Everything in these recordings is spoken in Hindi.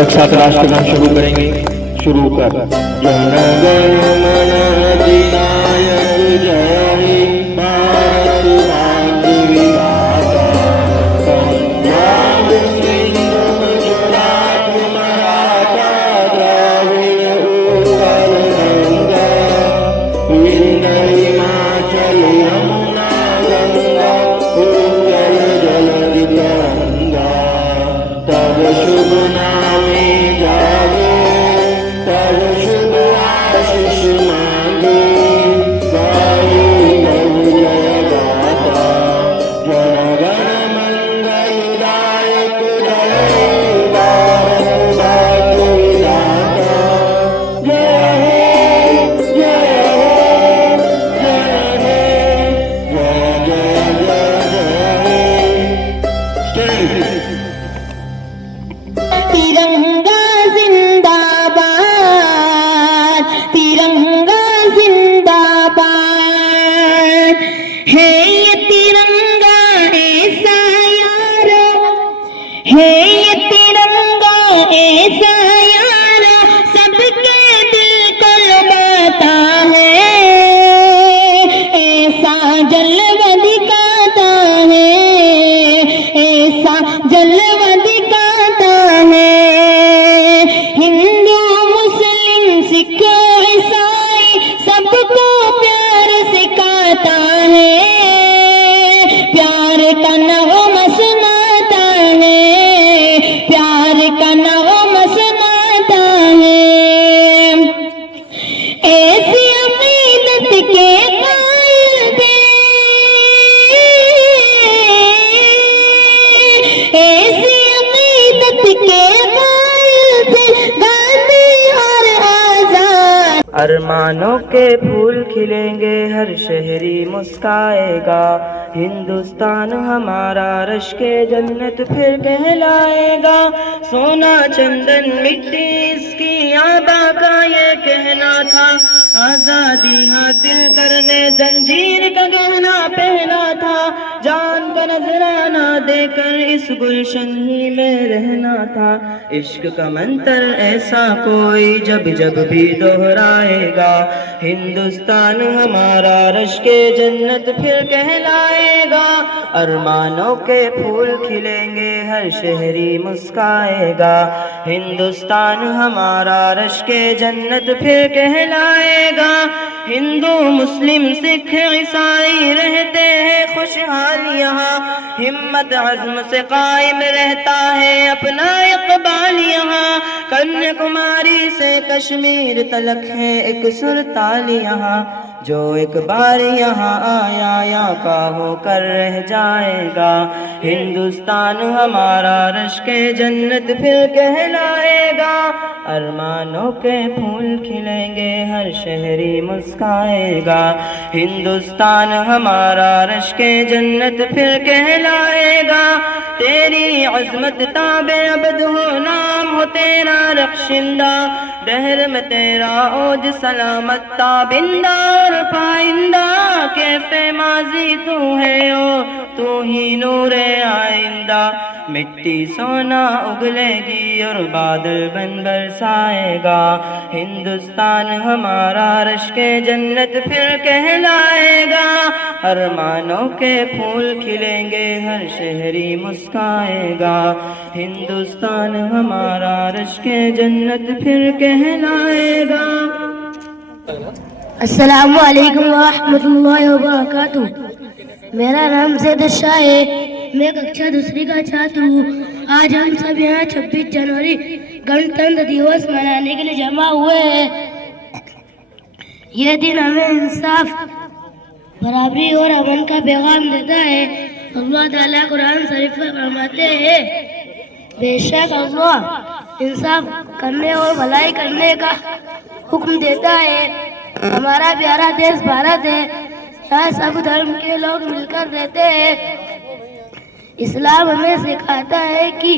एक साथ राष्ट्रगान शुरू करेंगे। शुरू कर। जन गण मन अधिनायक जय हे भारत भाग्य विधाता, पंजाब सिंध गुजरात मराठा द्राविड़ उत्कल गंगा, विंध्य हिमाचल यमुना गंगा, उज्जल जलधि तरंगा। तब शुभ नामे जागे, तब शुभ आशीष मांगे, गाये बहु जय गाथा। जन गण मंगलदायक जय हे भारत भाग्य विधाता, जय हे जय हे जय हे जय जय जय जय हे। तिरंगा जिंदाबाद, तिरंगा जिंदाबाद है ये तिरंगा ऐसा यारो, है ये तिरंगा ऐसा यारो, सबके दिल को लुभाता है, ऐसा जलवा दिखाता है, ऐसा जलवा दिखाता है। हिंदू मुस्लिम सिख ईसाई सबको प्यार सिखाता है, प्यार का नगमा सुनाता है, प्यार का नगमा सुनाता है। ऐसी अकीदत के कायल थे, ऐसी अकीदत के कायल थे गांधी और आजाद। अरमानों के फूल खिलेंगे, हर शहरी मुस्काएगा, हिंदुस्तान हमारा रश्के जन्नत फिर कहलाएगा। सोना चंदन मिट्टी इसकी आबा का ये कहना था, आजादी हासिल करने जंजीर का गहना पहना था, जान का नजराना देकर इस गुलशन ही में रहना था। इश्क का मंत्र ऐसा कोई जब जब भी दोहराएगा, हिंदुस्तान हमारा रश्के जन्नत फिर कहलाएगा। अरमानों के फूल खिलेंगे, हर शहरी मुस्काएगा, हिंदुस्तान हमारा रश्के जन्नत फिर कहलाएगा। हिंदू मुस्लिम सिख ईसाई रहते हैं खुशहाल यहाँ, हिम्मत अज़्म से कायम रहता है अपना इक़बाल यहाँ। कन्याकुमारी से कश्मीर तलक है एक सुरताल यहाँ, जो एक बार यहाँ आया या का होकर रह जाएगा। हिंदुस्तान हमारा रश्के जन्नत फिर कहलाएगा। अरमानों के फूल खिलेंगे, हर शहरी मुस्काएगा, हिंदुस्तान हमारा रश्के जन्नत फिर कहलाएगा। तेरी अज़मत ताबे अबद हो, नाम हो तेरा रख्शिंदा, दहर में तेरा ओज सलामत ताबिंदा और पाइंदा। कैफे माजी तू है ओ तू ही नूरे आइंदा, मिट्टी सोना उगलेगी और बादल बन बरसाएगा। हिंदुस्तान हमारा रश्के जन्नत फिर कहलाएगा। अरमानों के फूल खिलेंगे, हर शहरी मुस्काएगा, हिंदुस्तान हमारा रश्के जन्नत फिर कहलाएगा। अस्सलामु अलैकुम व रहमतुल्लाहि व बरकातुहू। मेरा नाम सैयद शाह है, मैं कक्षा दूसरी का छात्र हूँ। आज हम सब यहाँ 26 जनवरी गणतंत्र दिवस मनाने के लिए जमा हुए हैं। यह दिन हमें इंसाफ, बराबरी और अमन का पैगाम देता है। अल्लाह ताला कुरान शरीफ में फरमाते हैं, बेशक अल्लाह इंसाफ करने और भलाई करने का हुक्म देता है। हमारा प्यारा देश भारत है, यहाँ सब धर्म के लोग मिलकर रहते हैं। इस्लाम हमें सिखाता है कि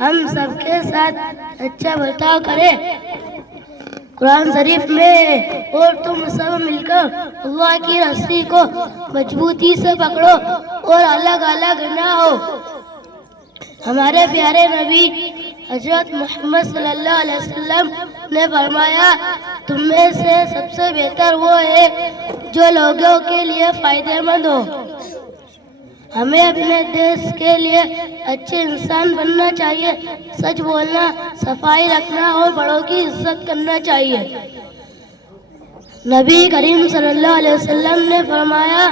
हम सबके साथ अच्छा बर्ताव करें। कुरान शरीफ में और तुम सब मिलकर अल्लाह की रस्सी को मजबूती से पकड़ो और अलग अलग ना हो। हमारे प्यारे नबी हजरत मोहम्मद सल्लल्लाहु अलैहि वसल्लम ने फरमाया, तुम में से सबसे बेहतर वो है जो लोगों के लिए फायदेमंद हो। हमें अपने देश के लिए अच्छे इंसान बनना चाहिए, सच बोलना, सफाई रखना और बड़ों की इज्जत करना चाहिए। नबी करीम सल्लल्लाहु अलैहि वसल्लम ने फरमाया,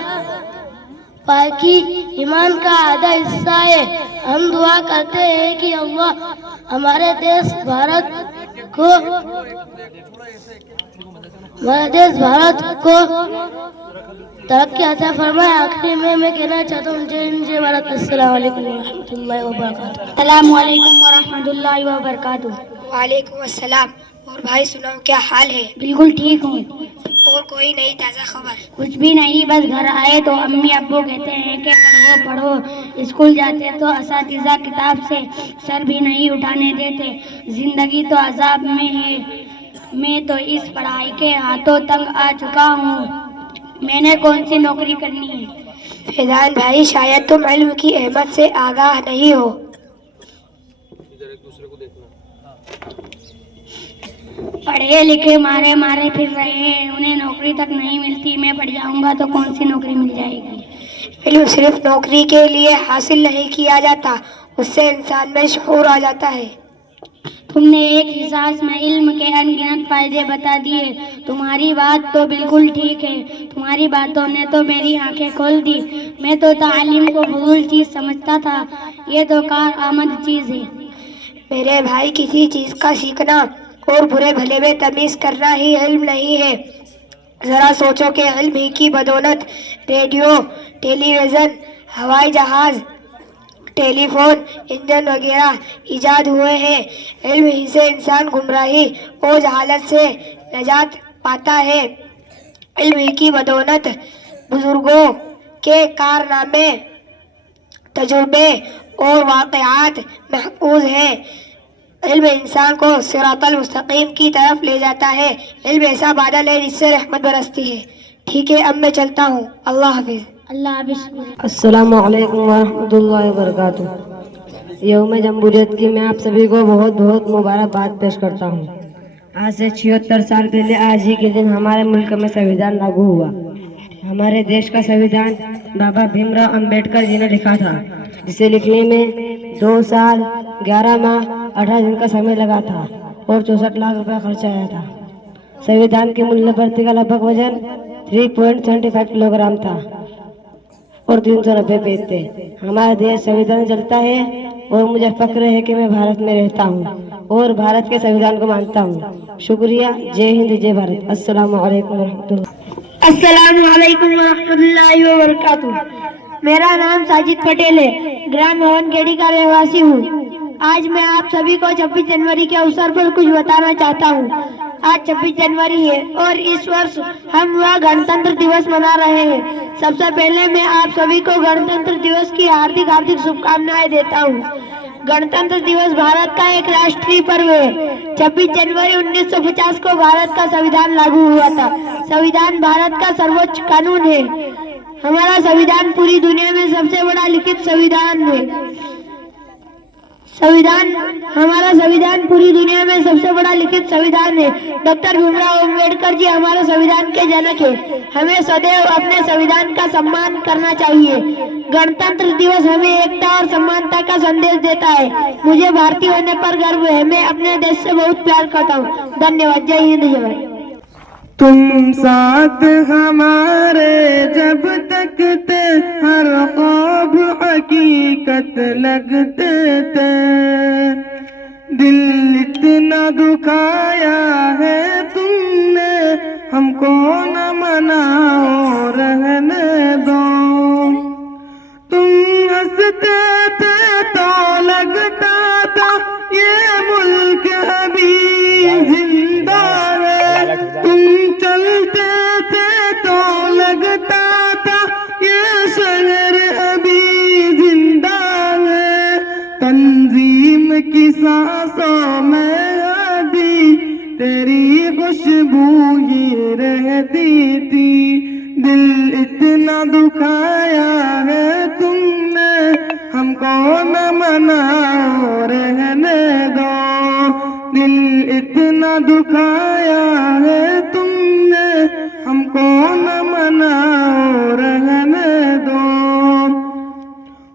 पाकी ईमान का आधा हिस्सा है। हम दुआ करते हैं कि अल्लाह हमारे देश भारत को तरक्की अता फरमाए। आखिरी में मैं कहना चाहता हूँ, जय हिंद जय भारत। अस्सलाम वालेकुम रहमतुल्लाहि व बरकातुहू। अस्सलाम वालेकुम व रहमतुल्लाहि व बरकातुहू। वालेकुम अस्सलाम। और भाई सुनाओ, क्या हाल है? बिल्कुल ठीक हूँ। और कोई नई ताज़ा खबर? कुछ भी नहीं, बस घर आए तो अम्मी अब्बू कहते हैं कि पढ़ो पढ़ो। स्कूल जाते तो असातिज़ा किताब से सर भी नहीं उठाने देते। जिंदगी तो अजाब में है। मैं तो इस पढ़ाई के हाथों तंग आ चुका हूँ। मैंने कौन सी नौकरी करनी है? फैजान भाई, शायद तुम इल्म की अहमियत से आगाह नहीं हो। पढ़े लिखे मारे मारे फिर रहे हैं, उन्हें नौकरी तक नहीं मिलती। मैं पढ़ जाऊंगा तो कौन सी नौकरी मिल जाएगी? इल्म सिर्फ नौकरी के लिए हासिल नहीं किया जाता, उससे इंसान में शऊर आ जाता है। तुमने एक ही सांस में इल्म के अनगिनत फायदे बता दिए। तुम्हारी बात तो बिल्कुल ठीक है। तुम्हारी बातों ने तो मेरी आंखें खोल दी। मैं तो तालीम को फजूल चीज़ समझता था, ये तो कारआमद चीज़ है। मेरे भाई, किसी चीज़ का सीखना और बुरे भले में तमीज़ करना ही इल्म नहीं है। ज़रा सोचो कि इल्म ही की बदौलत रेडियो, टेलीविज़न, हवाई जहाज़, टेलीफोन, इंजन वगैरह इजाद हुए हैं। इल्म ही से इंसान गुमराही और जहालत से नजात पाता है। इल्म ही की बदौलत बुजुर्गों के कारनामे, तजुर्बे और वाक़यात महफूज हैं। इल्म इंसान को सिरातल मुस्तकीम की तरफ ले जाता है। इल्म ऐसा बादल है जिससे रहमत बरसती है। ठीक है, अब मैं चलता हूँ। अल्लाह हाफिज़। अल्लाह हाफिज़। अस्सलामु अलैकुम वरहमतुल्लाहि वबरकातुहू। यौम जमहूरियत की मैं आप सभी को बहुत बहुत मुबारकबाद पेश करता हूँ। आज से 76 साल पहले आज ही के दिन हमारे मुल्क में संविधान लागू हुआ। हमारे देश का संविधान बाबा भीमराव अंबेडकर जी ने लिखा था, जिसे लिखने में 2 साल 11 माह 18 दिन का समय लगा था और 64 लाख रुपया खर्च आया था। संविधान के मूल्य प्रति का लगभग वजन 3.75 किलोग्राम था और 390 पेज थे। हमारा देश संविधान चलता है और मुझे फक्र है कि मैं भारत में रहता हूँ और भारत के संविधान को मानता हूँ। शुक्रिया। जय हिंद जय भारत। अस्सलामु अलैकुम वरहमतुल्लाह। अस्सलामु अलैकुम वरहमतुल्लाहि वबरकातुहू। मेरा नाम साजिद पटेल है, ग्राम भवनखेड़ी का रहवासी हूँ। आज मैं आप सभी को 26 जनवरी के अवसर पर कुछ बताना चाहता हूँ। आज 26 जनवरी है और इस वर्ष हम वह गणतंत्र दिवस मना रहे हैं। सबसे पहले मैं आप सभी को गणतंत्र दिवस की हार्दिक हार्दिक शुभकामनाएं देता हूँ। गणतंत्र दिवस भारत का एक राष्ट्रीय पर्व है। 26 जनवरी 1950 को भारत का संविधान लागू हुआ था। संविधान भारत का सर्वोच्च कानून है। हमारा संविधान पूरी दुनिया में सबसे बड़ा लिखित संविधान है। हमारा संविधान पूरी दुनिया में सबसे बड़ा लिखित संविधान है। डॉक्टर भीमराव अंबेडकर जी हमारे संविधान के जनक हैं। हमें सदैव अपने संविधान का सम्मान करना चाहिए। गणतंत्र दिवस हमें एकता और समानता का संदेश देता है। मुझे भारतीय होने पर गर्व है। मैं अपने देश से बहुत प्यार करता हूँ। धन्यवाद। जय हिंद जय भारत। तुम साथ हमारे जब तक थे, हर ख्वाब हकीकत लगते थे। दिल इतना दुखाया है तुमने, हमको न मनाओ, रहने दो। तुम हंसते थे तो लगता था ये मुल्क अभी जिंदा है। तुम चलते थे तो लगता था ये शहर अभी जिंदा है। तंजीम की सांसों में आधी तेरी खुशबू ही रहती थी। दिल इतना दुखाया है तुमने, हमको न मनाओ, रहने दो। इतना दुखाया है तुमने, हमको न मनाओ रहने दो।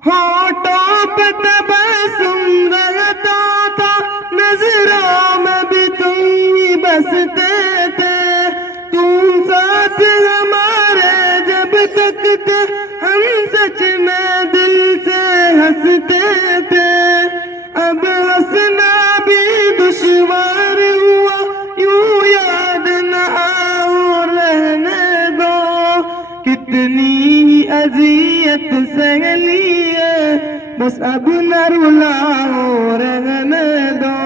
होठों पे तबस्सुम रहता था, नजरों में भी तुम ही बसते थे। तुम साथ हमारे जब तक थे, हम सच में दिल से हंसते थे। अब हंसना भी दुश्वार हुआ, यूं याद न आओ रहने दो। कितनी ही अजियत सह ली है, बस अब न रुलाओ रहने दो।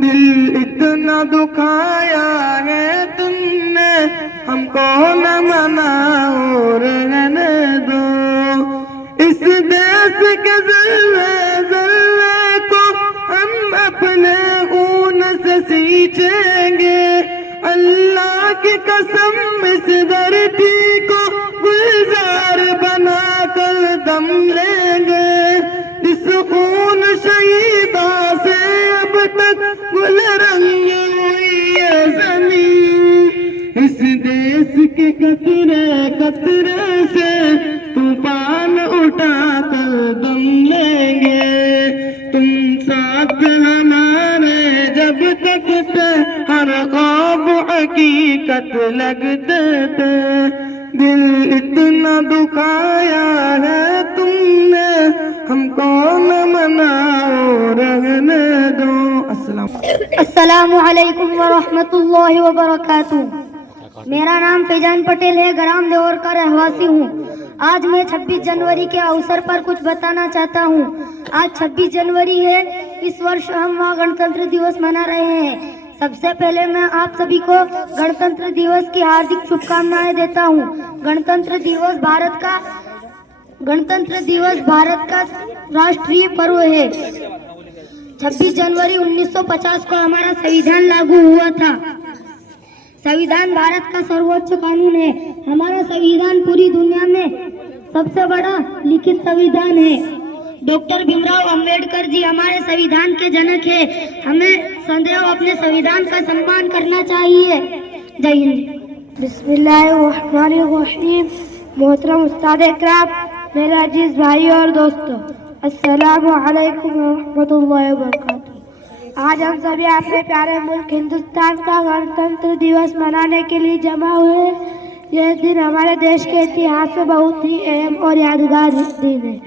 दिल इतना दुखाया है तुमने, हमको न मनाओ रहने दो। इस देश के ज़र्रे ज़र्रे को हम अपने खून से सींचेंगे। अल्लाह की कसम इस धरती को गुलजार बना कर दम लेंगे। इस खून शहीदा से अब तक गुल रंगी हुई है ज़मीन। इस देश के कतरे कतरे से तूफान उठा कर दम लेंगे। तुम साथ हमारे जब तक थे, हर ख्वाब हकीकत लगते थे। दिल इतना दुखाया है तुमने, हमको न मनाओ रहने दो। अस्सलामु अलैकुम व रहमतुल्लाहि व बरकातुहू। मेरा नाम फैजान पटेल है, ग्राम देवर का रहवासी हूँ। आज मैं 26 जनवरी के अवसर पर कुछ बताना चाहता हूँ। आज 26 जनवरी है। इस वर्ष हम वहाँ गणतंत्र दिवस मना रहे हैं। सबसे पहले मैं आप सभी को गणतंत्र दिवस की हार्दिक शुभकामनाएं देता हूँ। गणतंत्र दिवस भारत का राष्ट्रीय पर्व है। 26 जनवरी 1950 को हमारा संविधान लागू हुआ था। संविधान भारत का सर्वोच्च कानून है। हमारा संविधान पूरी दुनिया में सबसे बड़ा लिखित संविधान है। डॉक्टर भीमराव अंबेडकर जी हमारे संविधान के जनक है। हमें सदैव अपने संविधान का सम्मान करना चाहिए। जय हिंद। बिस्मिल्लाहिर्रहमानिर्रहीम। मोहतरम उस्ताद इकराम, मेरे अजीज भाई और दोस्तों, अस्सलामु अलैकुम रहमतुल्लाहि व बरकातुहू। आज हम सभी अपने प्यारे मुल्क हिंदुस्तान का गणतंत्र दिवस मनाने के लिए जमा हुए। यह दिन हमारे देश के इतिहास से बहुत ही अहम और यादगार दिन है।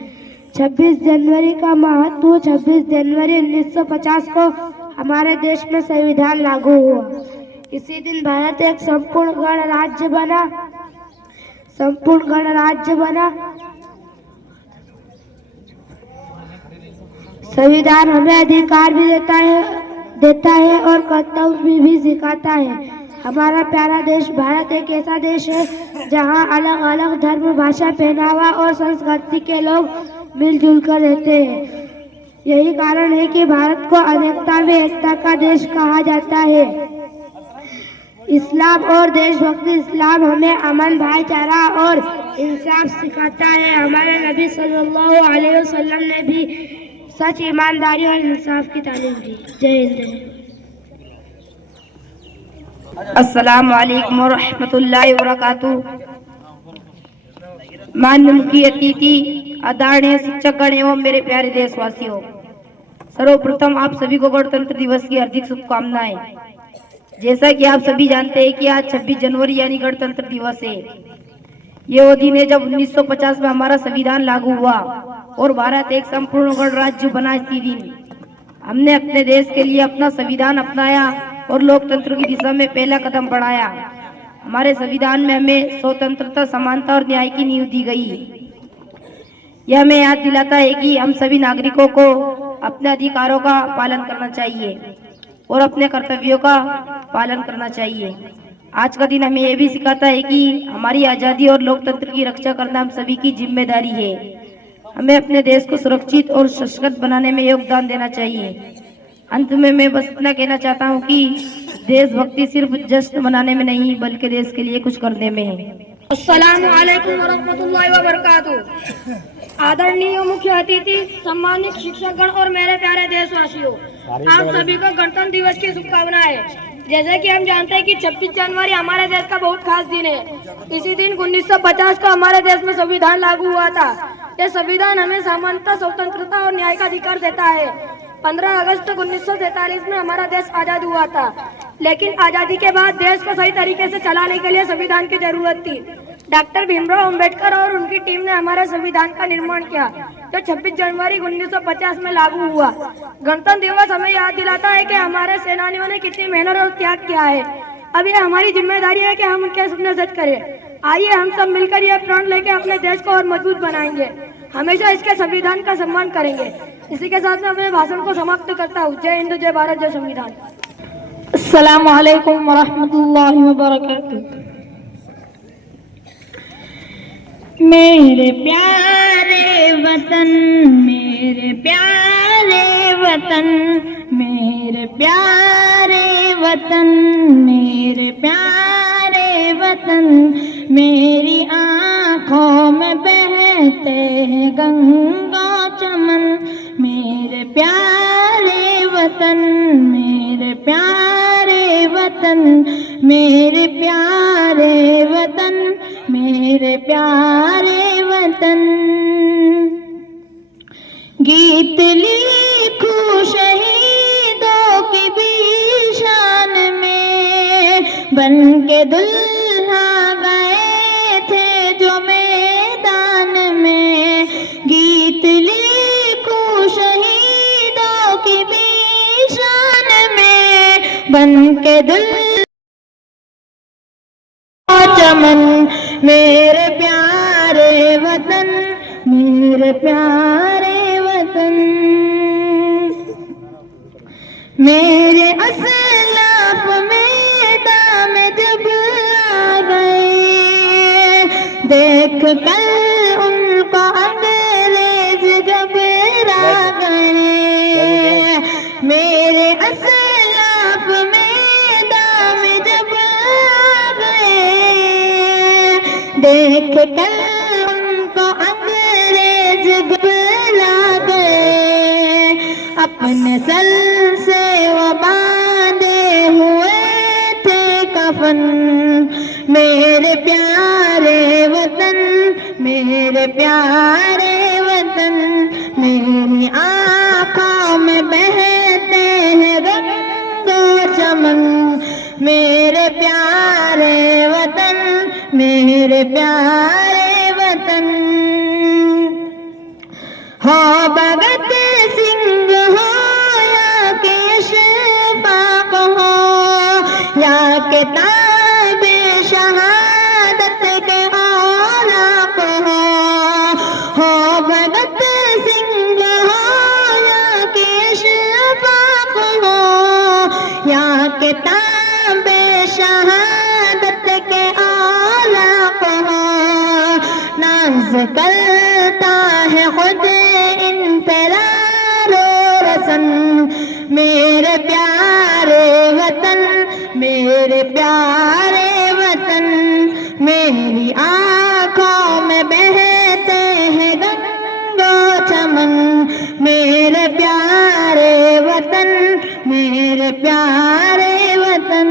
26 जनवरी का महत्व। 26 जनवरी 1950 को हमारे देश में संविधान लागू हुआ। इसी दिन भारत एक संपूर्ण गणराज्य बना। संविधान हमें अधिकार भी देता है और कर्तव्य भी सिखाता है। हमारा प्यारा देश भारत एक ऐसा देश है जहां अलग अलग धर्म, भाषा, पहनावा और संस्कृति के लोग मिलजुल कर रहते हैं। यही कारण है कि भारत को अनेकता में एकता का देश कहा जाता है। इस्लाम और देशभक्ति। इस्लाम हमें अमन, भाईचारा और इंसाफ सिखाता है। हमारे नबी सल्लल्लाहु अलैहि वसल्लम ने भी सच, ईमानदारी और इंसाफ की तालीम दी। जय हिंद। अस्सलाम वालेकुम रहमतुल्लाहि व बरकातुहू। माननीय मुख्य अतिथि, आदरणीय शिक्षकगण एवं मेरे प्यारे देशवासियों, सर्वप्रथम आप सभी को गणतंत्र दिवस की हार्दिक शुभकामनाएं। जैसा कि आप सभी जानते हैं कि आज 26 जनवरी यानी गणतंत्र दिवस है। ये वो दिन है जब 1950 में हमारा संविधान लागू हुआ और भारत एक संपूर्ण गणराज्य बना। इसी दिन हमने अपने देश के लिए अपना संविधान अपनाया और लोकतंत्र की दिशा में पहला कदम बढ़ाया। हमारे संविधान में हमें स्वतंत्रता, समानता और न्याय की नींव दी गई। यह हमें याद दिलाता है कि हम सभी नागरिकों को अपने अधिकारों का पालन करना चाहिए और अपने कर्तव्यों का पालन करना चाहिए। आज का दिन हमें यह भी सिखाता है कि हमारी आज़ादी और लोकतंत्र की रक्षा करना हम सभी की जिम्मेदारी है। हमें अपने देश को सुरक्षित और सशक्त बनाने में योगदान देना चाहिए। अंत में मैं बस इतना कहना चाहता हूँ कि देशभक्ति सिर्फ जश्न मनाने में नहीं बल्कि देश के लिए कुछ करने में है। अस्सलामु अलैकुम वरहमतुल्लाहि वबरकातुहू। आदरणीय मुख्य अतिथि, सम्मानित शिक्षकगण और मेरे प्यारे देशवासियों, आप सभी को गणतंत्र दिवस की शुभकामनाएं। जैसे कि हम जानते हैं कि 26 जनवरी हमारे देश का बहुत खास दिन है। इसी दिन 1950 को हमारे देश में संविधान लागू हुआ था। यह संविधान हमें समानता, स्वतंत्रता और न्याय का अधिकार देता है। 15 अगस्त 1947 में हमारा देश आजाद हुआ था, लेकिन आजादी के बाद देश को सही तरीके से चलाने के लिए संविधान की जरूरत थी। डॉक्टर भीमराव अंबेडकर और उनकी टीम ने हमारे संविधान का निर्माण किया, जो 26 जनवरी 1950 में लागू हुआ। गणतंत्र दिवस हमें याद दिलाता है कि हमारे सेनानियों ने कितनी मेहनत और त्याग किया है। अब ये हमारी जिम्मेदारी है कि हम उनके सपने सच करें। आइए हम सब मिलकर यह प्रण लेकर अपने देश को और मजबूत बनाएंगे। हमेशा इसके संविधान का सम्मान करेंगे। इसी के साथ मैं अपने भाषण को समाप्त करता हूँ। जय हिंद, जय भारत, जय संविधान। अस्सलामु अलैकुम वरहमतुल्लाहि वबरकातुहू। मेरे प्यारे वतन, मेरे प्यारे वतन, मेरे प्यारे वतन, मेरे प्यारे वतन, मेरी आँखों में बहते हैं गंगा चमन। मेरे प्यारे वतन, मेरे प्यारे वतन, मेरे प्यारे वतन, मेरे प्यारे वतन। गीत लिखूं शहीदों की भी शान में, बन के दुल्हा गए थे जो मैदान में। गीत लिखूं शहीदों की भी शान में, बन के दुल्हा चमन। मेरे प्यारे वतन, मेरे प्यारे वतन, मेरे असलाफ मैदान में जब आ गए, देख कर उनको अंग्रेज घबरा गए। मेरे असलाफ मैदान में जब आ गए, देख कर उनको अंग्रेज घबरा गए। अपने सर से वो बांधे हुए थे कफन। मेरे प्यारे वतन, मेरे प्यारे वतन, मेरी आँखों में बहते हैं रंगो चमन। मेरे प्यारे वतन, मेरे प्यारे वतन। हो भगत सिंह हो या के अशफाक हो, या के ताबे शहादत के औलाक हो भगत सिंह हो या के अशफाक हो, या के ताबे शहादत के औलाक हो। नाज करता है खुद इन पेरारो रसन। मेरे प्यारे वतन, मेरे प्यारे वतन, मेरी आँखों में बहते हैं गंगो चमन। मेरे प्यारे वतन, मेरे प्यारे वतन।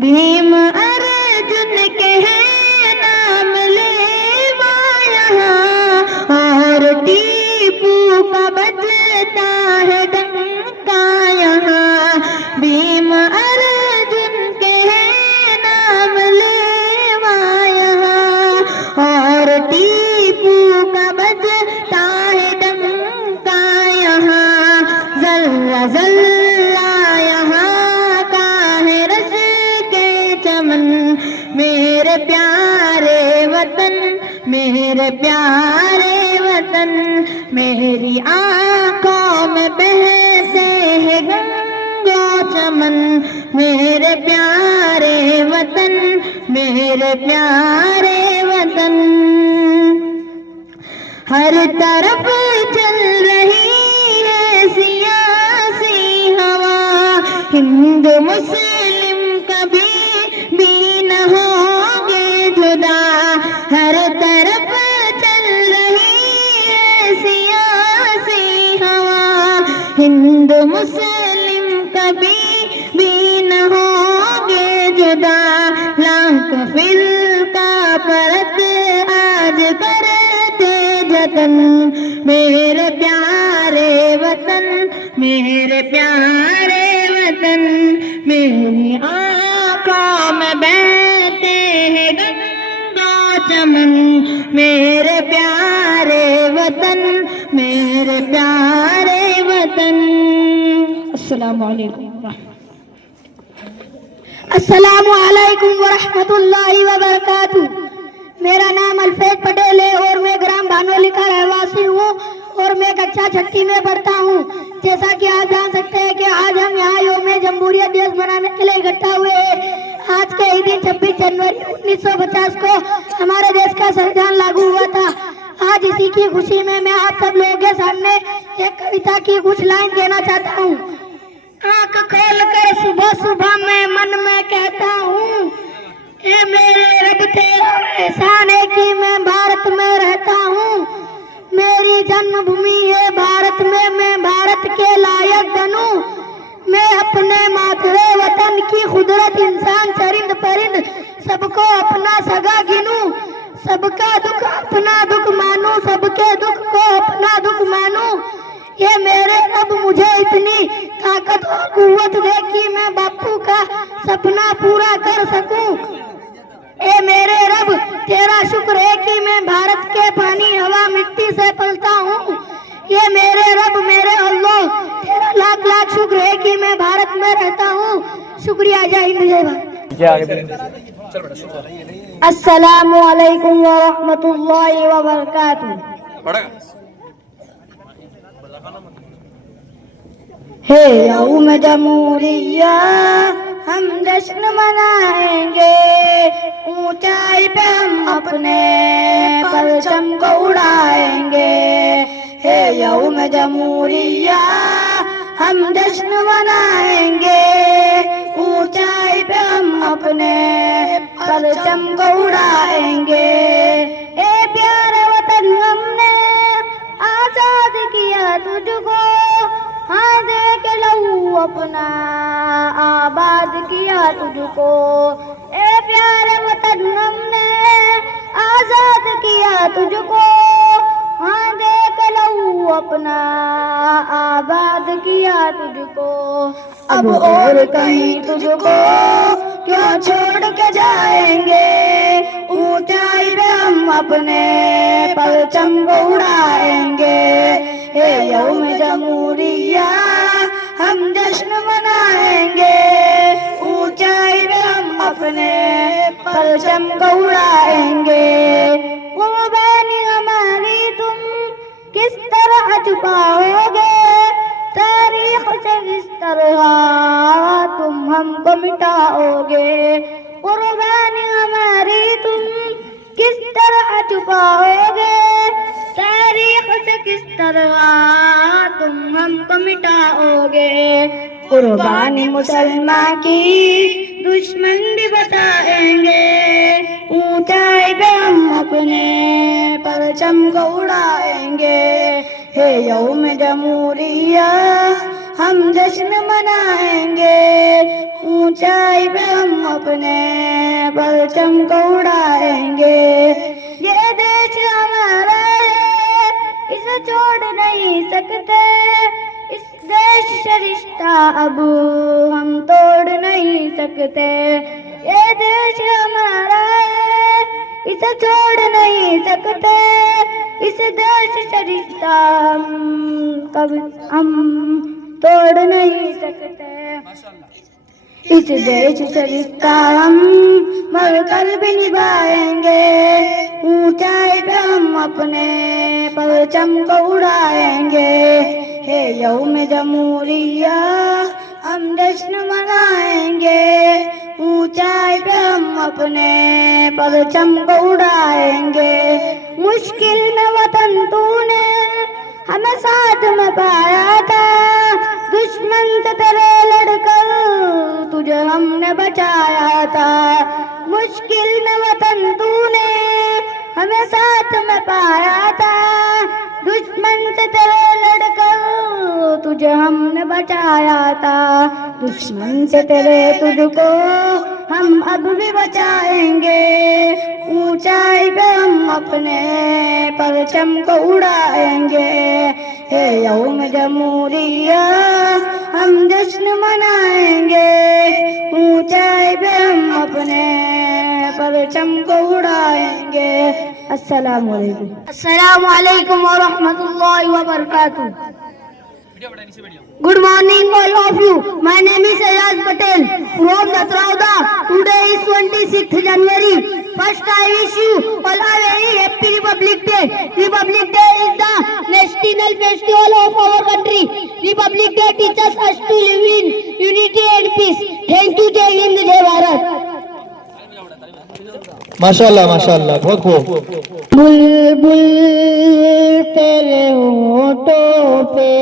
भीम अर्जुन के हैं नाम लेवा यहाँ, और टीपू का बजता है डंका यहाँ। भीम अर्जुन के हैं नाम लेवा यहाँ, और टीपू का बजता है डंका यहाँ। जल्ला जल्ला यहाँ का है रस के चमन। मेरे प्यारे वतन, मेरे प्यारे वतन, मेरी आँखों में बहते हैं गंगो चमन। मेरे प्यारे वतन, मेरे प्यारे वतन। हर तरफ चल रही है सियासी हवा, हिंदू मुस्लिम कभी भी न होंगे जुदा। हर तरफ चल रही है सियासी हवा, हिंदू मुस्लिम कभी भी न होंगे जुदा, लाख फिरका परत आज करते जतन, मेरे प्यारे वतन, मेरे प्यारे वतन, मेरी आँखों में बहते हैं गंगा चमन, मेरे प्यारे वतन, मेरे प्यारे वतन। अस्सलामु अलैकुम। अस्सलामु अलैकुम व रहमतुल्लाहि व बरकातुहू। मेरा नाम अल्फेज पटेल है और मैं ग्राम भानवली का रहवासी हूँ और मैं कक्षा 6वीं में पढ़ता हूँ। जैसा कि आप जान सकते हैं कि आज हम यहाँ यौम जमहूरियत दिवस मनाने के लिए इकट्ठा हुए हैं। आज के ही दिन 26 जनवरी 1950 को हमारे देश का संविधान लागू हुआ था। आज इसी की खुशी में मैं आप सब लोगों के सामने एक कविता की कुछ लाइन कहना चाहता हूँ। आँख खोल कर सुबह सुबह मैं मन में कहता हूँ, ए मेरे रब तेरा एहसान है कि मैं भारत में रहता हूँ। मेरी जन्मभूमि है भारत में, मैं भारत के लायक बनूं। मैं अपने मातरे वतन की खुदरत, इंसान चरिंद परिंद सबको अपना सगा गिनूं। सबका दुख अपना दुख मानूं, सबके दुख को अपना दुख मानूं। ये मेरे रब मुझे इतनी ताकत और कुव्वत दे कि मैं बापू का सपना पूरा कर सकूं। ए मेरे रब तेरा शुक्र है कि मैं भारत के पानी हवा मिट्टी से पलता हूँ। ये मेरे रब मेरे अल्लाह तेरा लाख लाख शुक्र है कि मैं भारत में रहता हूँ। शुक्रिया। जय हिंद जय भारत। अस्सलामु अलैकुम व रहमतुल्लाहि व बरकातुहू। हे यौम जमहूरिया हम जश्न मनाएंगे, ऊंचाई पे हम अपने परचम को उड़ाएंगे। हे यौम जमहूरिया हम जश्न मनाएंगे, ऊंचाई पे हम अपने परचम को उड़ाएंगे। ए प्यारे वतन हमने आजाद किया तुझको, हाँ देख लहू अपना आबाद किया तुझको। ए प्यारे वतन हमने आजाद किया तुझको, हाँ देख लहू अपना आबाद किया तुझको। अब और कहीं तुझको क्यों छोड़ के जाएंगे, ऊंचाई पे हम अपने परचम को उड़ाएंगे। हे यौम जमहूरिया हम जश्न मनाएंगे, ऊंचाई पे हम अपने परचम को उड़ाएंगे। कुर्बानी हमारी तुम किस तरह छुपाओगे, तारीख से किस तरह तुम हमको मिटाओगे। कुर्बानी हमारी तुम किस तरह छुपाओगे, तारीख से किस तरह तुम हमको मिटाओगे। कुर्बानी मुसलमान की दुश्मन भी बताएंगे, ऊंचाई पे हम अपने परचम को उड़ाएंगे। हे यौम जमहूरिया हम जश्न मनाएंगे, ऊंचाई पे हम अपने परचम को उड़ाएंगे। ये देश हमारा है इसे छोड़ नहीं सकते, इस देश से रिश्ता अब हम तोड़ नहीं सकते। ये देश हमारा है इसे छोड़ नहीं सकते, इस देश से रिश्ता कभी हम तोड़ नहीं सकते। इस देश से रिश्ता हम मरकर भी निभाएंगे, ऊंचाई पे हम अपने परचम को उड़ाएंगे। हे यौम जमहूरिया हम जश्न मनाएंगे, ऊंचाई पे हम अपने परचम को उड़ाएंगे। मुश्किल में वतन तूने हमें साथ में पाया था, दुश्मन से तेरे लड़कर तुझे हमने बचाया था। मुश्किल में वतन तूने हमें साथ में पाया था, दुश्मन से तेरे लड़कर तुझे हमने बचाया था, दुश्मन से तेरे तुझको हम अब भी बचाएंगे। ऊंचाई पे हम अपने परचम को उड़ाएंगे। हे यौम जमूरिया हम जश्न मनाएंगे। ऊंचाई पे हम अपने परचम को उड़ाएंगे। अस्सलामु अलैकुम। अस्सलामु अलैकुम व रहमतुल्लाहि व बरकातुहू। Good morning all of you. My name is Ayaz Patel from Natrauda. Today is 26th January. First I wish you all a very happy Republic Day. Republic Day is the national festival of our country. Republic Day teaches us to live in unity and peace. Thank you. Jai Hind, Jai Bharat. माशाल्लाह माशाल्लाह, बहुत खूब। बुलबुल तेरे होठों पे,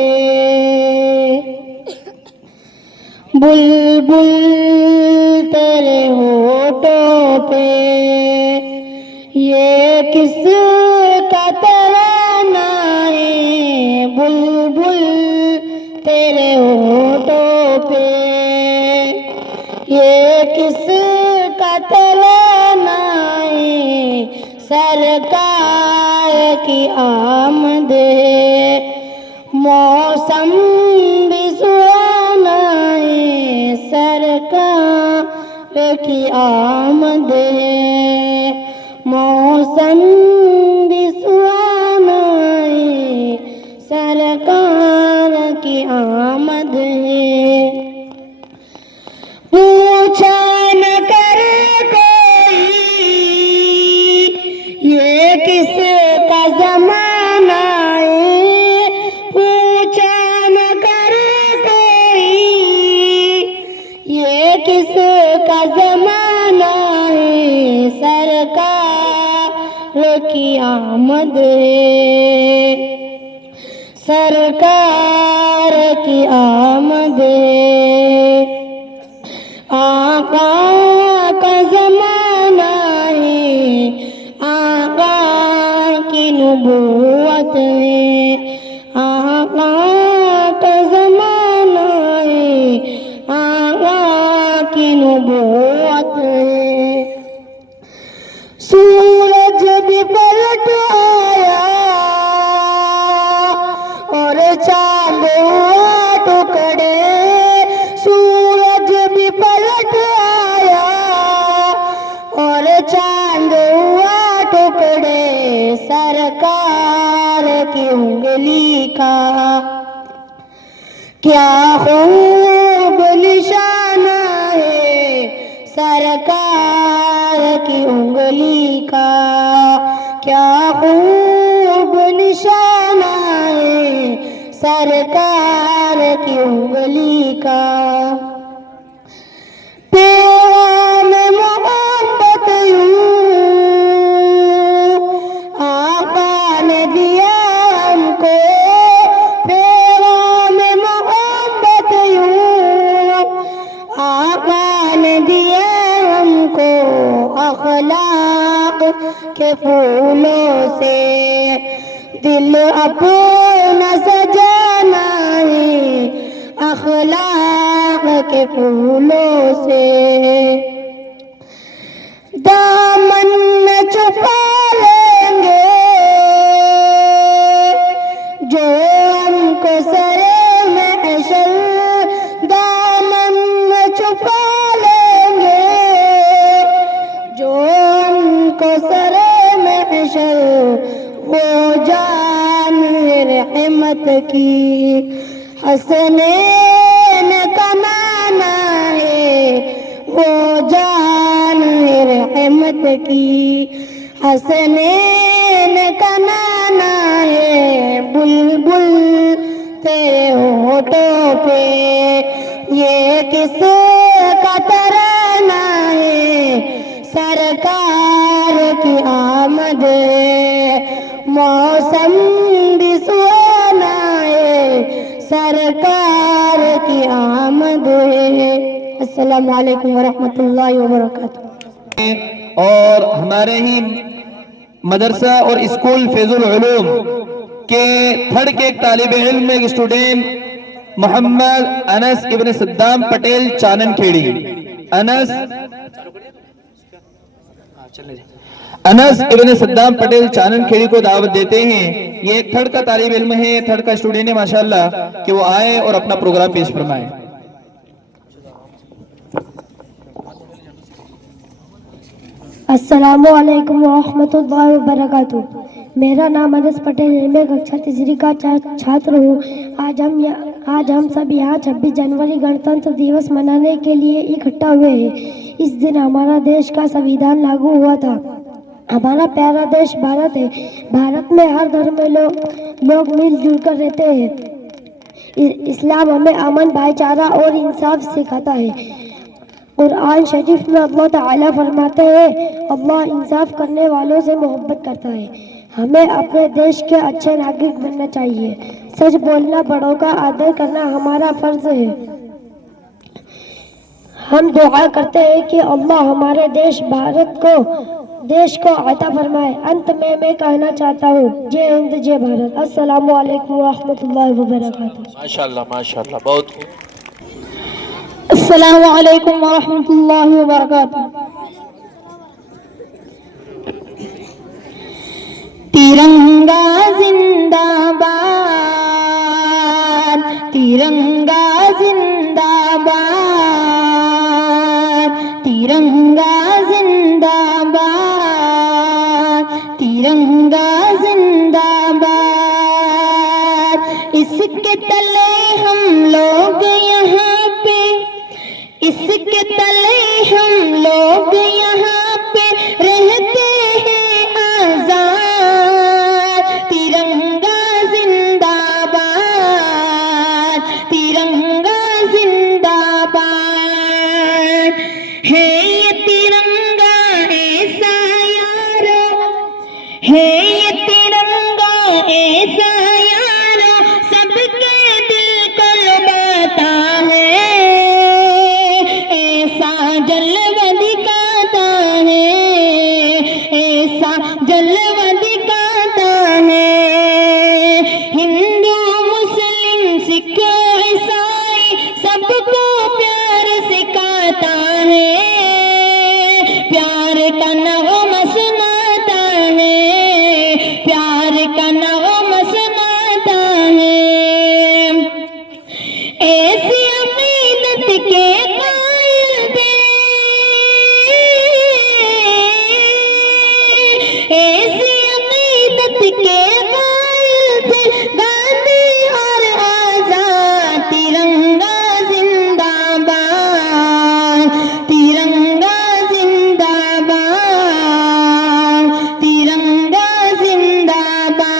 बुलबुल तेरे होठों पे, ये किस का तराना है। बुलबुल तेरे होठों पे, ये किस का तराना है। सरकार की आमद है, मौसम भी सुहाना है। सरकार की आमद है, मौसम भी सुहाना है। सरकार की आमद है। पूछा न करे कोई ये किसका ज़माना है। पूछा न करे कोई ये किसका ज़माना है। सरकार की आमद है, सरकार की आमद है। आका का ज़माना है, आका की नबूवत है। आका का ज़माना है, आका की नबूवत है। सूरज भी पलट आया और चांद हुआ टुकड़े। सूरज भी पलट आया और चांद हुआ टुकड़े। सरकार की उंगली का क्या खूब निशाना है। सरकार की उंगली का क्या खूब निशाना है। सरकार की उंगली का पैगाम मोहब्बत यूं आका ने दिया हमको। पैगाम मोहब्बत यूं आका ने दिया हमको। अखलाक के फूलों से दिल अपना सजाना है। अखलाक के फूलों से दामन में छुपा लेंगे जो हमको सरे महशर। दामन में छुपा लेंगे जो हमको सरे महशर। वो जान रहमत की हसनैन कमाना है। वो जान रहमत की हसनैन कमाना है। बुलबुल तेरे होठों पे ये किस का तराना है। सरकार की आमद है, मौसम भी सुहाना है। सरकार की आमद है। अस्सलामु अलैकुम वरहमतुल्लाहि वबरकातुहू। और हमारे ही मदरसा और स्कूल फैजुल उलूम के थर्ड के एक तालिब इल्म, एक स्टूडेंट मोहम्मद अनस इब्न सद्दाम पटेल चाननखेड़ी। अनस इब्न सद्दाम पटेल चाननखेड़ी को दावत देते हैं। ये एक थर्ड का तालिब इल्म है, थर्ड का स्टूडेंट है माशाल्लाह, कि वो आए और अपना प्रोग्राम पेश फरमाए। अस्सलामु अलैकुम रहमतुल्लाहि व बरकातुहू। मेरा नाम अनस पटेल है, मैं कक्षा तीसरी का छात्र हूँ। आज हम सब यहाँ 26 जनवरी गणतंत्र दिवस मनाने के लिए इकट्ठा हुए हैं। इस दिन हमारा देश का संविधान लागू हुआ था। हमारा प्यारा देश भारत है। भारत में हर धर्म में लोग मिलजुल कर रहते हैं। इस्लाम हमें अमन, भाईचारा और इंसाफ सिखाता है। कुरान शरीफ में अल्लाह ताला फरमाते हैं, अल्लाह इंसाफ करने वालों से मोहब्बत करता है। हमें अपने देश के अच्छे नागरिक बनना चाहिए। सच बोलना, बड़ों का आदर करना हमारा फर्ज है। हम दुआ करते हैं कि अल्लाह हमारे देश को अता फरमाए। अंत में मैं कहना चाहता हूँ, जय हिंद जय भारत। अस्सलामु अलैकुम रहमतुल्लाहि व बरकातुहू। माशाल्लाह माशाल्लाह, बहुत खूब। अस्सलामु अलैकुम वरहमतुल्लाहि वबरकातुहू। तिरंगा जिंदाबाद, तिरंगा जिंदाबाद, तिरंगा जिंदाबाद, तिरंगा जिंदाबाद। इसके तले हम लोग यहाँ पे, इसके तले हम लोग यहाँ पे रहते हैं आजाद। तिरंगा जिंदाबाद, तिरंगा जिंदाबाद। है ये तिरंगा ऐसा यारो, है ये तिरंगा ऐसा यारो, सबके दिल को लुभाता है। ऐसा जलवा दिखाता है, ऐसा जलवा दिखाता है। हिंदू मुस्लिम सिख ईसाई सबको प्यार सिखाता है। प्यार का नगमा सुनाता है, प्यार का नगमा सुनाता है। ऐसी अकीदत के कायल थे, ऐसी अकीदत के कायल थे गांधी और आजाद। तिरंगा जिंदाबाद, तिरंगा जिंदाबाद, तिरंगा जिंदाबाद।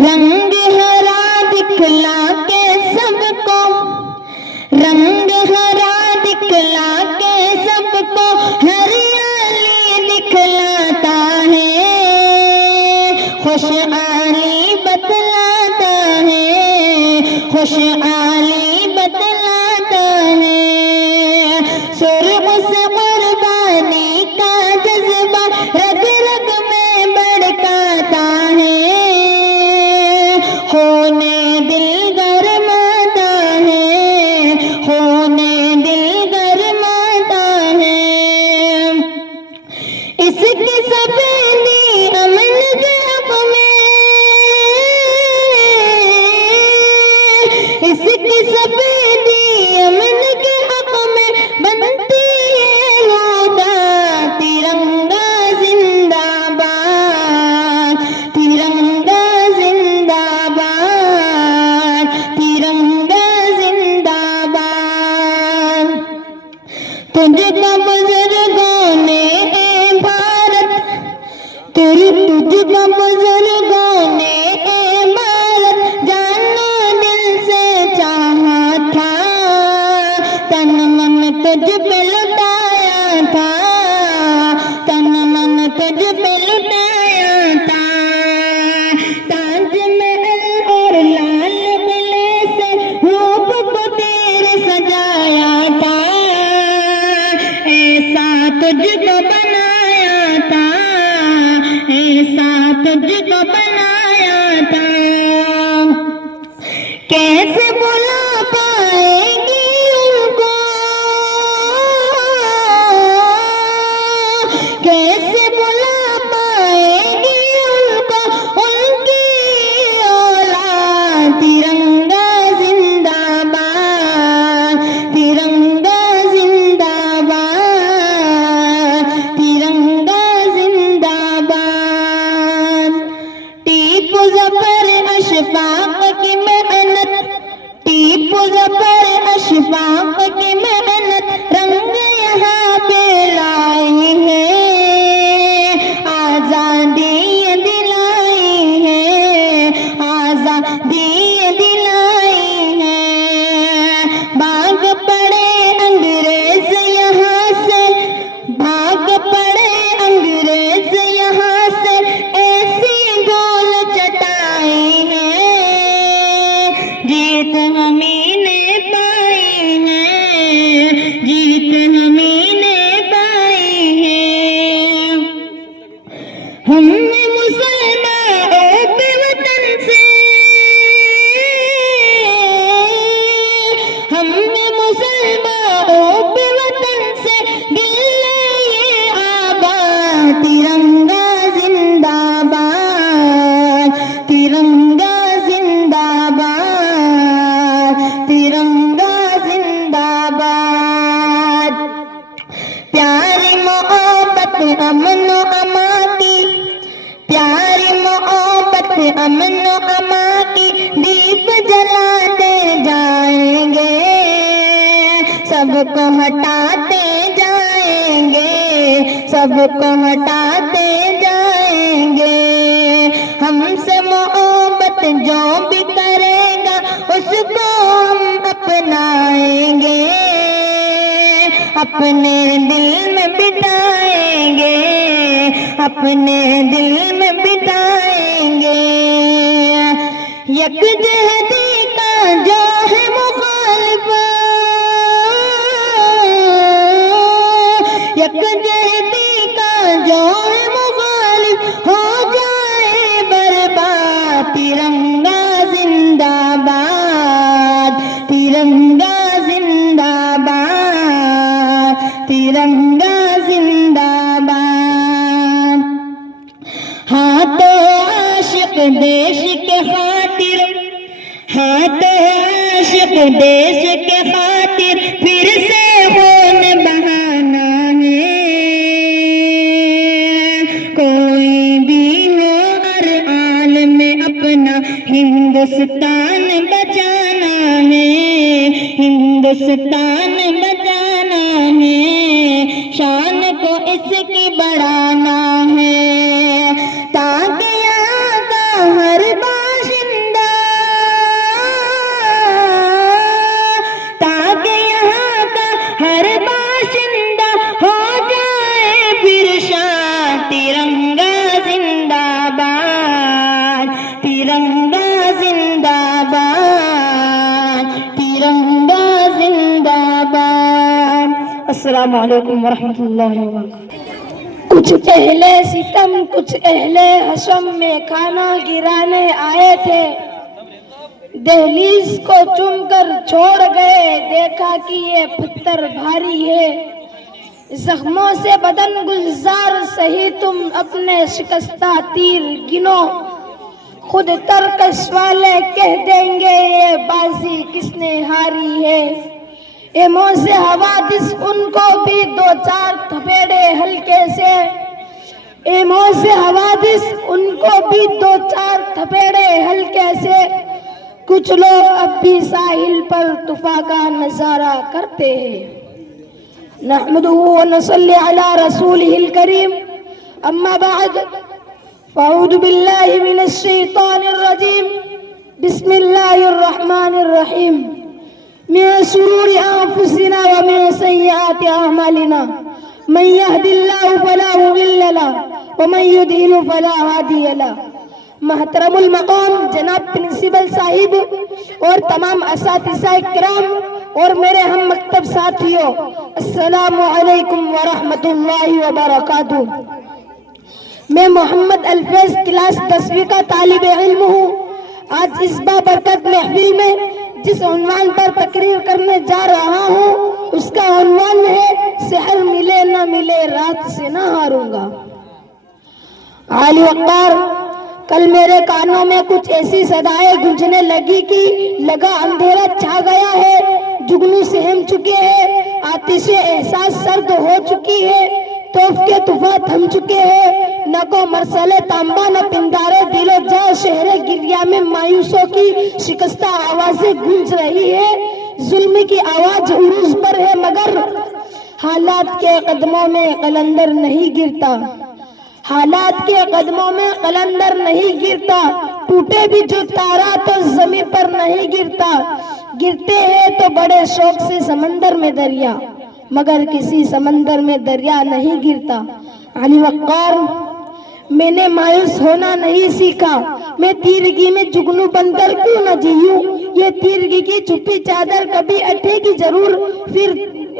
रंग हरा दिखला के सबको, रंग हरा दिखला के सबको हरियाली दिखलाता है। खुशहाली बतलाता है, खुशहाली बतलाता है। सुर्ख से कुर्बानी का जज्बा रग रग में भड़काता है। होने दिल गरमाता है, होने दिल गरमाता है। इसकी सफेदी अमन के हक में, इसकी सफेदी अमन के हक में बनती है होदा। तिरंगा जिंदाबाद, तिरंगा जिंदाबाद, तिरंगा जिंदाबाद। तुझको बुजुर्गों ने ए भारत, तुझको बुजुर्गों ने ए भारत जानो दिल से चाहा था। तन मन तुझ पे लुटाया था, तन मन तुझ पे लुटाया था। ताजमहल और लाल किले से रूप को तेरे सजाया था। ऐसा तुझको बनाया था, ऐसा तुझको बनाया था। कैसे बुला पाएगी उनको उनकी औलाद। तिरंगा जिंदाबाद, तिरंगा जिंदाबाद, तिरंगा जिंदाबाद। टीपू ज़फ़र अशफाक की मेहनत, टीपू ज़फ़र अशफाक की मेहनत रंग यहाँ पे लाई है। आजादी दिलाई है, आजादी दिलाई है। भाग पड़े अंग्रेज यहाँ से, भाग पड़े अंग्रेज यहाँ से, ऐसी गोल चटाई है। जीत हमी ने पाई है, जीत हमी ने पाई है। हमने मुसलमानों पे वतन से, हमने मुसलमानों पे वतन से दिल ये आबाद। तिरंगा जिंदाबाद, तिरंगा जिंदाबाद, तिरंगा जिंदाबाद। प्यारी मोहब्बत अमन अमा की, प्यारी मोहब्बत अमन अमा की दीप जलाते जाएंगे, सबको हटाते जाएंगे, सबको हटाते जाएंगे। हमसे मोहब्बत जो भी करेगा उसको हम अपनाएंगे, अपने दिल में बिठाएंगे, अपने दिल में बिठाएंगे। यकजहती का जो है मुखालिफ, यकजहती का जो है मुखालिफ हो जाए बर्बाद। तिरंगा जिंदाबाद, तिरंगा जिंदाबाद, तिरंगा जिंदाबाद। हाँ तो आशिक देश के खातिर, हाँ तो आशिक देश के खातिर फिर से खून बहाना है। कोई भी हो हर हाल में अपना हिंदुस्तान बचाना है, हिंदुस्तान बचाना है। शान को इसकी बढ़ाना है ताकि यहाँ का हर बाशिंदा, ताकि यहाँ का हर बाशिंदा हो जाए फिर शान। तिरंगा जिंदाबाद, तिरंगा जिंदाबाद, तिरंगा जिंदाबाद। अस्सलामु अलैकुम वरहमतुल्लाहि वबरकातुहू। कुछ अहले सितम, कुछ अहले हशम में खाना गिराने आए थे, दहलीज को चूमकर छोड़ गए, देखा कि ये पत्थर भारी है। जख्मों से बदन गुलजार सही तुम अपने शिकस्ता तीर गिनो, खुद तरकश वाले कह देंगे ये बाजी किसने हारी है। एमों से हवादिस उनको भी दो चार थपेड़े हल्के से, एमों से हवादिस उनको भी दो चार थपेड़े हल्के से। कुछ लोग अब भी साहिल पर तूफा का नजारा करते हैं। नहमदुहु व नसल्ली अला रसूलिहिल करीम, अम्मा बाद, फ़अऊज़ु बिल्लाहि मिनश शैतानिर रजीम, बिस्मिल्लाहिर रहमानिर रहीम। मिन शुरूरि अनफुसिना व मिन सय्यिआति अअमालिना, मन यहदिल्लाहु फला मुदिल्ल लहु व मन युद्लिल फला हादिय लहु। महतरमुल मकाम जनाब प्रिंसिपल साहिब और तमाम असातिज़ा इकराम और मेरे हम मकतब साथियों, अस्सलामु अलैकुम व रहमतुल्लाहि व बरकातुहू। मैं मोहम्मद अल्फैज़ क्लास 10वीं का तालिब इल्म हूँ। आज इस बाबरकत महफिल में जिस उन्वान पर तकरीर करने जा रहा हूँ उसका उन्वान है शहर मिले न मिले रात से न हारूंगा। आली वक़्कार, कल मेरे कानों में कुछ ऐसी सदाएं गूंजने लगी कि लगा अंधेरा छा गया है, जुगनू सहम चुके हैं, आतिशे एहसास सर्द हो चुकी है, तोफ के तूफान थम चुके हैं, न को मरसले तांबा न पिंदारे दिलो जा, शहरे गिरिया में मायूसों की शिकस्ता आवाजें गूंज रही है, जुल्म की आवाज उरूज पर है मगर हालात के कदमों में कलंदर नहीं गिरता, हालात के कदमों में कलंदर नहीं गिरता, टूटे भी जो तारा तो जमीन पर नहीं गिरता, गिरते हैं तो बड़े शौक से समंदर में दरिया, मगर किसी समंदर में दरिया नहीं गिरता। अली वक़्कार, मैंने मायूस होना नहीं सीखा, मैं तीरगी में जुगनू बनकर क्यों न जीऊं, ये तीरगी की छुपी चादर कभी अटेगी जरूर, फिर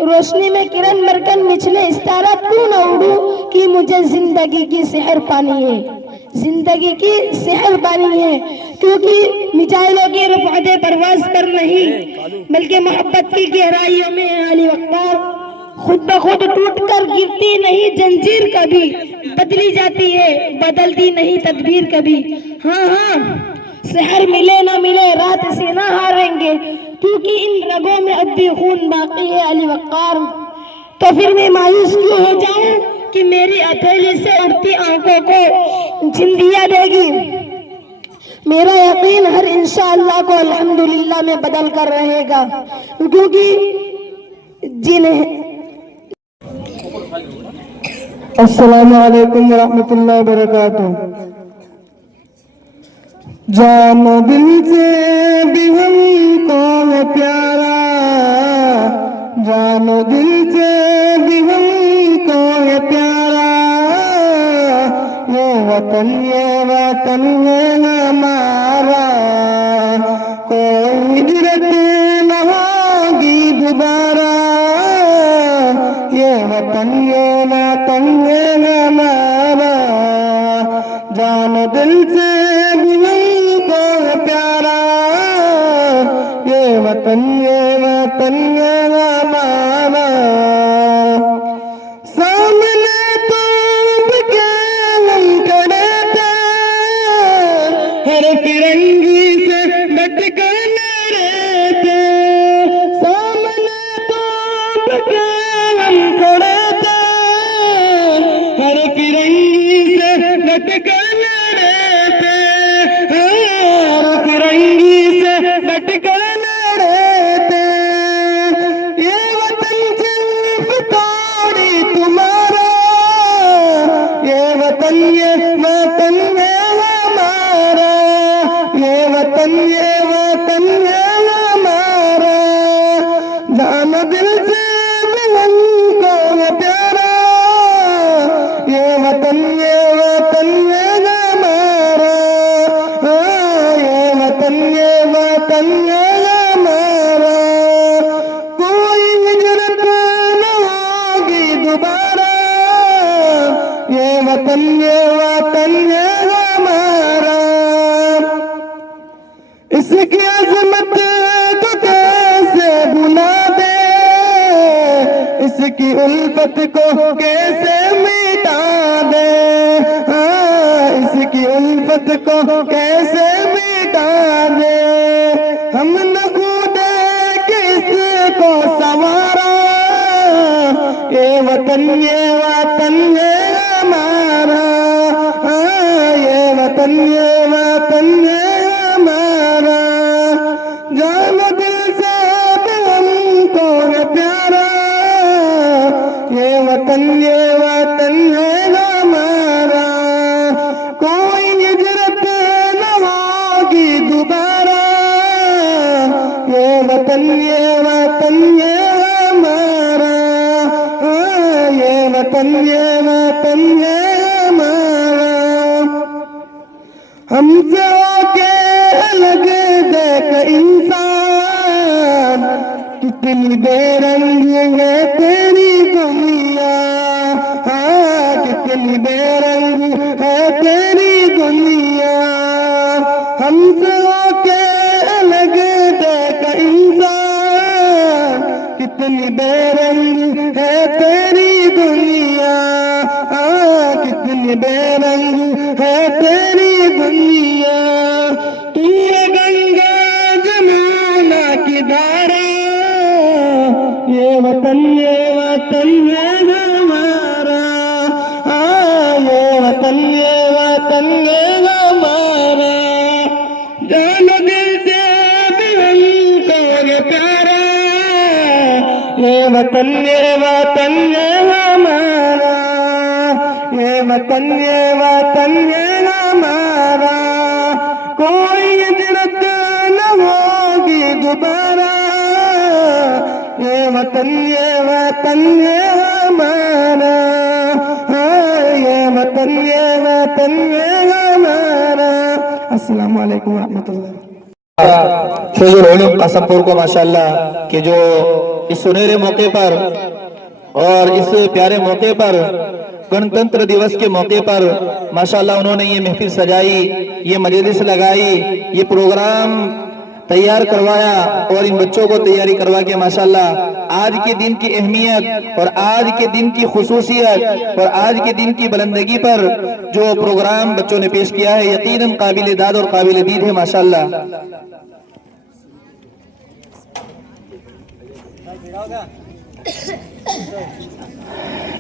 रोशनी में किरण मरकन मिचले इस तारा क्यों न उड़ूं कि मुझे जिंदगी की सहर पानी है, जिंदगी की सहर पानी है, क्योंकि मिसाइलों की रफ़ाते परवाज पर नहीं बल्कि मोहब्बत की गहराइयों में है। अली वक़्कार, खुद ब खुद टूट कर गिरती नहीं जंजीर कभी, बदली जाती है बदलती नहीं तदबीर कभी। हाँ हाँ, शहर मिले ना मिले रात से ना हारेंगे, क्योंकि इन रगों में अब भी खून बाकी है। अली वक़्कार, तो फिर मैं मायूस क्यों हो जाऊं कि मेरी हथेली से उड़ती आंखों को जिंदिया देगी। मेरा यकीन हर इंशाअल्लाह को अल्हम्दुलिल्लाह में बदल कर रहेगा, क्योंकि जिन्हें अस्सलामु अलैकुम वरहमतुल्लाहि वबरकातुह। जानो दिल से भी हमको है प्यारा, जानो दिल से भी हमको है प्यारा, ये वतन है हमारा, कोई हिजरत न होगी दोबारा, ये वतन है हमारा, जानो दिल से भी हमको है प्यारा, ये वतन है हमारा। सामने तोप के हम खड़े थे, हर फिरंगी से डट कर लड़े थे, सामने तोप के हम खड़े थे, हर फिरंगी से डट कर लड़े थे, हर फिरंगी से डट कर लड़े थे, ये वतन सिर्फ तोड़ी तुम्हारा, ये वतन है हमारा, ये वतन है हमारा, जानो दिल से भी हमको है प्यारा, ये वतन है हमारा, ये वतन है हमारा, कोई हिजरत न होगी दोबारा, ये वतन है हमारा। इसकी अजमत को कैसे भुला दे, इसकी उल्फत को कैसे मिटा दे, हाँ, इसकी उल्फत को कैसे मिटा दे, हम न कूदे किसको सवारा, ये वतन है हमारा, हाँ, ये वतन है हमारा, जानो दिल से भी हमको है प्यारा, ये वतन है हमारा, कोई हिजरत न होगी दोबारा, ये वतन है हमारा, ये वतन है हमारा। हमसे होके अलग देख इंसान, कितनी बेरंग है तेरी दुनिया, हाँ, कितनी बेरंग है तेरी दुनिया, हमसे होके अलग देख इंसान, कितनी बेरंग है तेरी दुनिया, कितनी बेरंग है तेरी दुनिया। तू है गंगा जमुना की धारा, ये वतन है हमारा, ये वतन है हमारा। जानो दिल से भी हमको ये प्यारा, ये वतन है हमारा, ये वतन है हमारा। कोई हिजरत न होगी दोबारा, ये वतन है हमारा, ये वतन है हमारा। अस्सलाम वालेकुम रहमतुल्लाह। फैजुल उलूम कासमपुर को माशाल्लाह कि जो इस सुनहरे मौके पर और इस प्यारे मौके पर गणतंत्र दिवस के मौके पर माशाल्लाह उन्होंने ये महफिल सजाई, ये मजलिस लगाई, ये प्रोग्राम तैयार करवाया और इन बच्चों को तैयारी करवा के माशाल्लाह आज के दिन की अहमियत और आज के दिन की खुसूसियत और आज के दिन की बुलंदगी पर जो प्रोग्राम बच्चों ने पेश किया है यकीनन काबिल दाद और काबिल दीद है माशाल्लाह।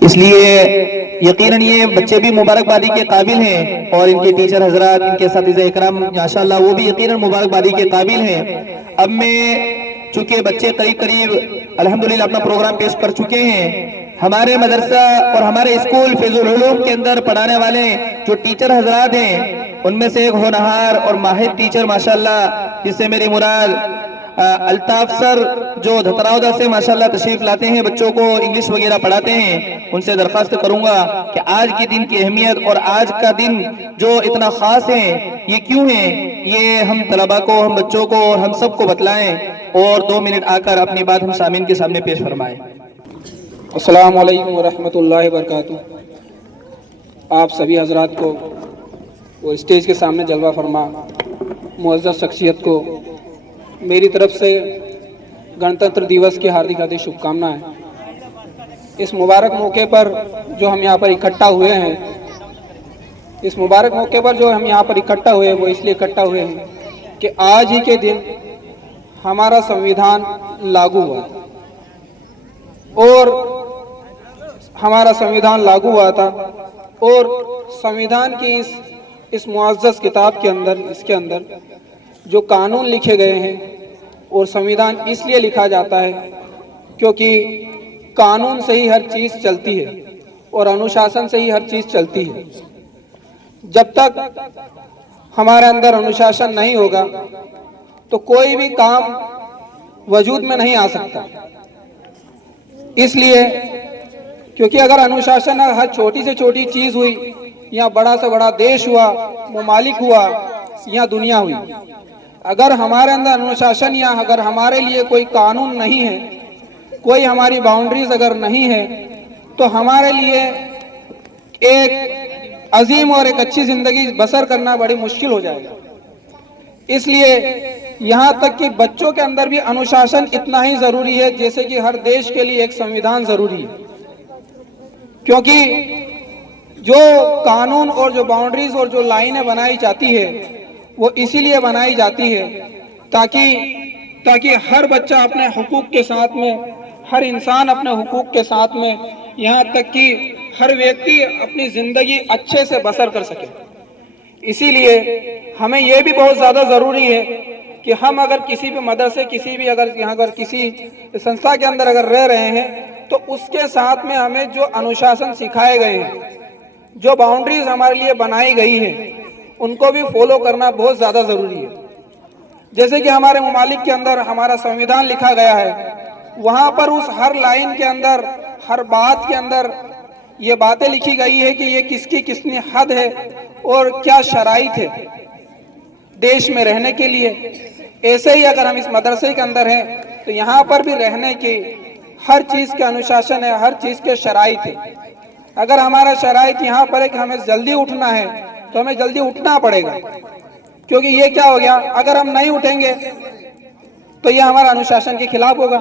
इसलिए यकीनन ये बच्चे भी मुबारकबादी के काबिल हैं और इनके टीचर हजरात, इनके साथीज़े इकराम माशाल्लाह वो भी यकीनन मुबारकबादी के काबिल हैं। अब मैं चूंकि बच्चे करीब करीब अल्हम्दुलिल्लाह अपना प्रोग्राम पेश कर चुके हैं, हमारे मदरसा और हमारे स्कूल फैजुल उलूम के अंदर पढ़ाने वाले जो टीचर हजरात हैं उनमें से एक होनहार और माहिर टीचर माशाल्लाह, जिससे मेरी मुराद अल्ताफ सर जो धतरावदा से माशाल्लाह तशरीफ लाते हैं, बच्चों को इंग्लिश वगैरह पढ़ाते हैं, उनसे दरखास्त करूंगा कि आज के दिन की अहमियत और आज का दिन जो इतना खास है ये क्यों है, ये हम तलबा को, हम बच्चों को और हम सबको बतलाएं और 2 मिनट आकर अपनी बात हम सामीन के सामने पेश फरमाएं। अस्सलाम वालेकुम वरहमतुल्लाहि वबरकातुहू। आप सभी हजरात को वो स्टेज के सामने जलवा फरमा मुअज़्ज़ज़ शख्सियत को मेरी तरफ से गणतंत्र दिवस की हार्दिक हार्दिक शुभकामनाएं। इस मुबारक मौके पर जो हम यहाँ पर इकट्ठा हुए हैं, इस मुबारक मौके पर जो हम यहाँ पर इकट्ठा हुए हैं वो इसलिए इकट्ठा हुए हैं कि आज ही के दिन हमारा संविधान लागू हुआ और हमारा संविधान लागू हुआ था और संविधान की इस मुअज़्ज़ज़ किताब के अंदर, इसके अंदर जो कानून लिखे गए हैं, और संविधान इसलिए लिखा जाता है क्योंकि कानून से ही हर चीज़ चलती है और अनुशासन से ही हर चीज़ चलती है। जब तक हमारे अंदर अनुशासन नहीं होगा तो कोई भी काम वजूद में नहीं आ सकता। इसलिए क्योंकि अगर अनुशासन हर छोटी से छोटी चीज़ हुई, या बड़ा से बड़ा देश हुआ, ममालिक हुआ या दुनिया हुई, अगर हमारे अंदर अनुशासन या अगर हमारे लिए कोई कानून नहीं है, कोई हमारी बाउंड्रीज अगर नहीं है, तो हमारे लिए एक अजीम और एक अच्छी जिंदगी बसर करना बड़ी मुश्किल हो जाएगा। इसलिए यहाँ तक कि बच्चों के अंदर भी अनुशासन इतना ही जरूरी है जैसे कि हर देश के लिए एक संविधान जरूरी है। क्योंकि जो कानून और जो बाउंड्रीज और जो लाइनें बनाई जाती है वो इसीलिए बनाई जाती है ताकि हर बच्चा अपने हुकूक के साथ में, हर इंसान अपने हुकूक के साथ में, यहाँ तक कि हर व्यक्ति अपनी ज़िंदगी अच्छे से बसर कर सके। इसीलिए हमें यह भी बहुत ज़्यादा ज़रूरी है कि हम अगर किसी भी मदरसे, किसी भी अगर किसी संस्था के अंदर अगर रह रहे हैं तो उसके साथ में हमें जो अनुशासन सिखाए गए हैं, जो बाउंड्रीज हमारे लिए बनाई गई है, उनको भी फॉलो करना बहुत ज़्यादा ज़रूरी है। जैसे कि हमारे ममालिक के अंदर हमारा संविधान लिखा गया है, वहाँ पर उस हर लाइन के अंदर, हर बात के अंदर ये बातें लिखी गई है कि ये किसकी कितनी हद है और क्या शराइत है देश में रहने के लिए। ऐसे ही अगर हम इस मदरसे के अंदर हैं तो यहाँ पर भी रहने की हर चीज़ के अनुशासन है, हर चीज़ के शराइत है। अगर हमारा शराइत यहाँ पर है कि हमें जल्दी उठना है तो हमें जल्दी उठना पड़ेगा, क्योंकि ये क्या हो गया, अगर हम नहीं उठेंगे तो ये हमारा अनुशासन के खिलाफ होगा।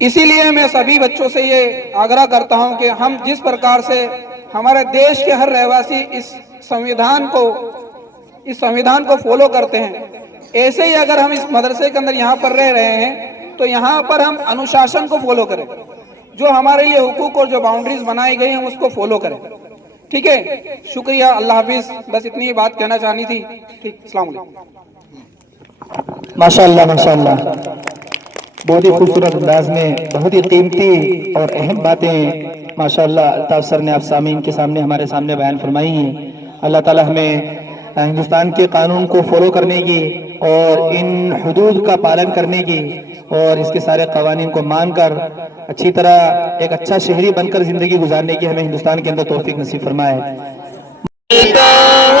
इसीलिए मैं सभी बच्चों से ये आग्रह करता हूं कि हम जिस प्रकार से हमारे देश के हर रहवासी इस संविधान को फॉलो करते हैं, ऐसे ही अगर हम इस मदरसे के अंदर यहाँ पर रह रहे हैं तो यहाँ पर हम अनुशासन को फॉलो करें, जो हमारे लिए हुकूक और जो बाउंड्रीज बनाई गई हैं उसको फॉलो करें। ठीक है, शुक्रिया, अल्लाह हाफिज। बस इतनी ही बात कहना चाहनी थी। ठीक, अस्सलाम वालेकुम। माशाअल्लाह माशाअल्लाह, बहुत ही खूबसूरत अंदाज में बहुत ही कीमती और अहम बातें माशाअल्लाह अल्ताफ सर ने आप सामीन के सामने हमारे सामने बयान फरमाई हैं। अल्लाह ताला हमें हिंदुस्तान के कानून को फॉलो करने की और इन हुदूद का पालन करने की और इसके सारे कवानीन को मानकर अच्छी तरह एक अच्छा शहरी बनकर जिंदगी गुजारने की हमें हिंदुस्तान के अंदर तौफीक नसीब फरमाए।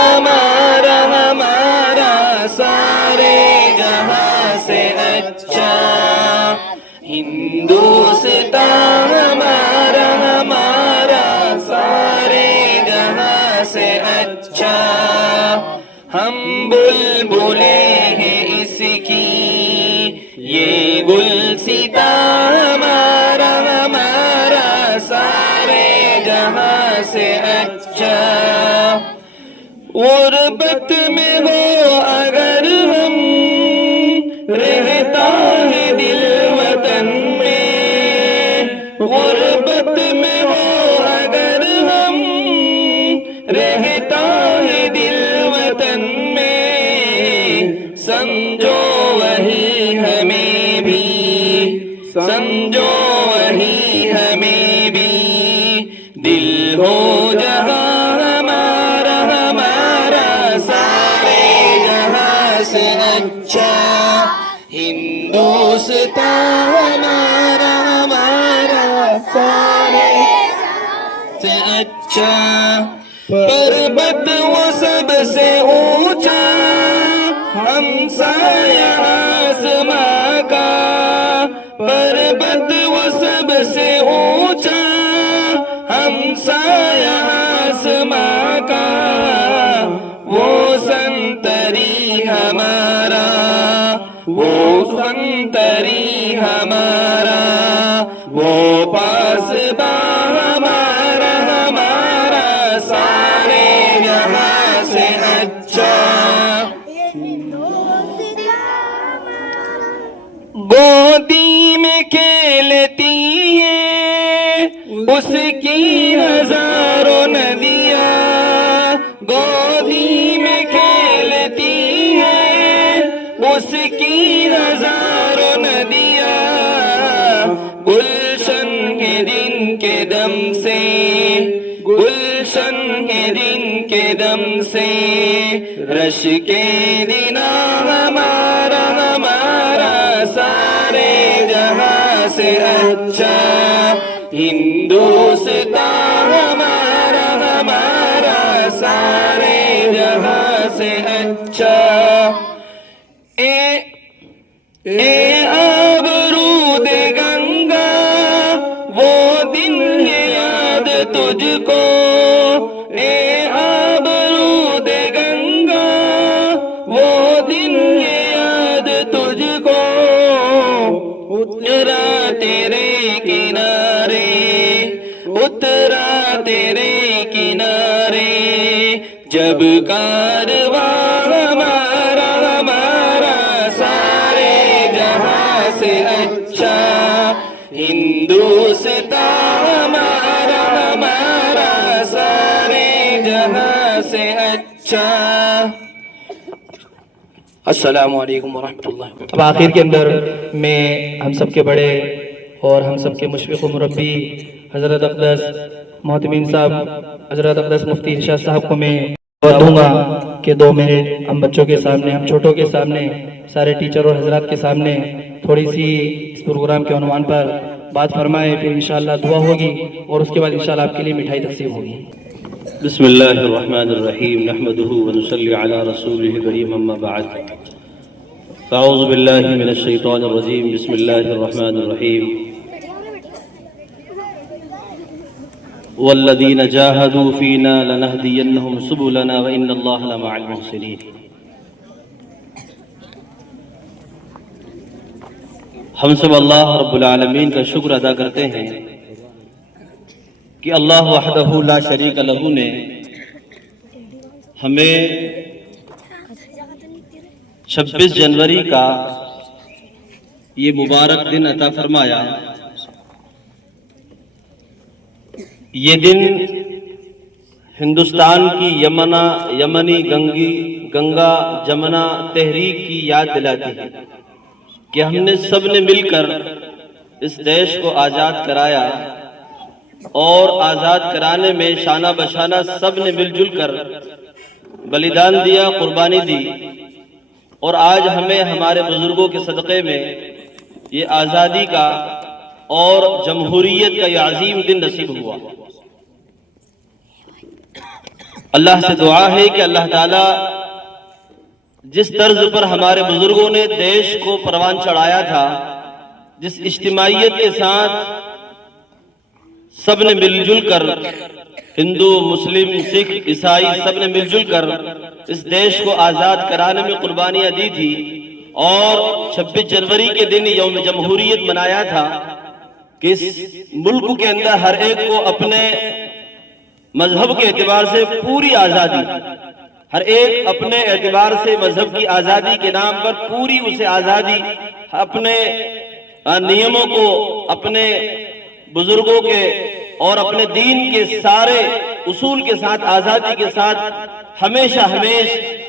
हमारा हमारा सारे जहां से अच्छा हिंदुस्तान, हमारा हमारा सारे जहां से अच्छा। हम बुलबुले हैं इसकी ये गुलसिता, हमारा हमारा सारे जहां से अच्छा। गुर्बत में हो अगर हम रहता है दिल वतन में, गुर्बत में हो अगर हम रहता है दिल वतन में, समझो वही हमें भी, समझो वही हमें भी, दिल हो जहां हमारा हमारा सारे जहां से अच्छा। हिंदुस्तान हमारा हमारा सारे से अच्छा। पर्वत वो सबसे ऊंचा हमसाया आसमां का, पर्वत वो सबसे ऊंचा हमसाया आसमां का। वो संतरी हमारा, वो संतरी हमारा, वो पासबा हमारा हमारा सारे जहां से अच्छा। गोदी में खेलती है उसकी हजारों नदियां, गोदी में खेलती है उसकी हजारों नदियां। गुलशन के दिन के दम से, गुलशन के दिन के दम से, रश के दिना हमारा हमारा सारे जहां से अच्छा। हिंदुस्तान हमारा हमारा सारे जहां से अच्छा। ए आबरूद गंगा वो दिन है याद तुझको, ए आबरूद गंगा वो दिन है याद तुझको। उतरा तेरे किनारे, उतरा तेरे किनारे, जब कारवां हमारा हमारा सारे जहां से अच्छा। हिंदुस्तान हमारा हमारा सारे जहां से अच्छा। अस्सलामु अलैकुम वरहमतुल्लाह। अब आखिर के अंदर मैं हम सब के बड़े और हम सब के मुशफ़िक़ व मुरब्बी हज़रत अक़दस मोहतमीन साहब हज़रत अक़दस मुफ्ती इरशाद साहब को मैं दूंगा कि 2 मिनट हम बच्चों के सामने, हम छोटों के सामने, सारे टीचर और हजरात के सामने थोड़ी सी इस प्रोग्राम के उन्वान पर बात फरमाए। फिर इंशाअल्लाह दुआ होगी और उसके बाद इंशाअल्लाह आपके लिए मिठाई तक़सीम होगी। बिस्मिल्लाहिर्रहमानिर्रहीम, नहमदुहु व नुसल्ली अला रसूलिहिल करीम, अम्मा बाद। अऊज़ु बिल्लाहि मिनश शैतानिर रजीम, बिस्मिल्लाहिर्रहमानिर्रहीम। वल्लज़ीना जाहदू फ़ीना लनहदियन्नहुम सुबुलना व इन्नल्लाहा लमअल मुहसिनीन। हम सब अल्लाह रब्बुल आलमीन का शुक्र अदा करते हैं कि अल्लाह वहदहु ला शरीक लहू ने हमें 26 जनवरी का ये मुबारक दिन अता फरमाया। ये दिन हिंदुस्तान की यमनी गंगा जमुना तहरीक की याद दिलाती है कि हमने सब ने मिलकर इस देश को आज़ाद कराया और आज़ाद कराने में शाना बशाना सब ने मिलजुल कर बलिदान दिया, कुर्बानी दी और आज हमें हमारे बुजुर्गों के सदक़े में ये आज़ादी का और जमहूरियत का ये अजीम दिन नसीब हुआ। अल्लाह से दुआ है कि अल्लाह ताला जिस तर्ज पर हमारे बुजुर्गों ने देश को परवान चढ़ाया था, जिस इज्तिमाइयत के साथ सब ने मिलजुल कर, हिंदू मुस्लिम सिख ईसाई सब ने मिलजुल कर इस देश को आज़ाद कराने में कुर्बानियां दी थी और 26 जनवरी के दिन यौम जमहूरियत मनाया था कि इस मुल्क के अंदर हर एक को अपने मजहब के एतबार से पूरी आज़ादी, हर एक अपने एतबार से मजहब की आज़ादी के नाम पर पूरी उसे आज़ादी, अपने नियमों को, अपने बुजुर्गों के और अपने दीन के सारे उसूल के साथ, आज़ादी के साथ हमेशा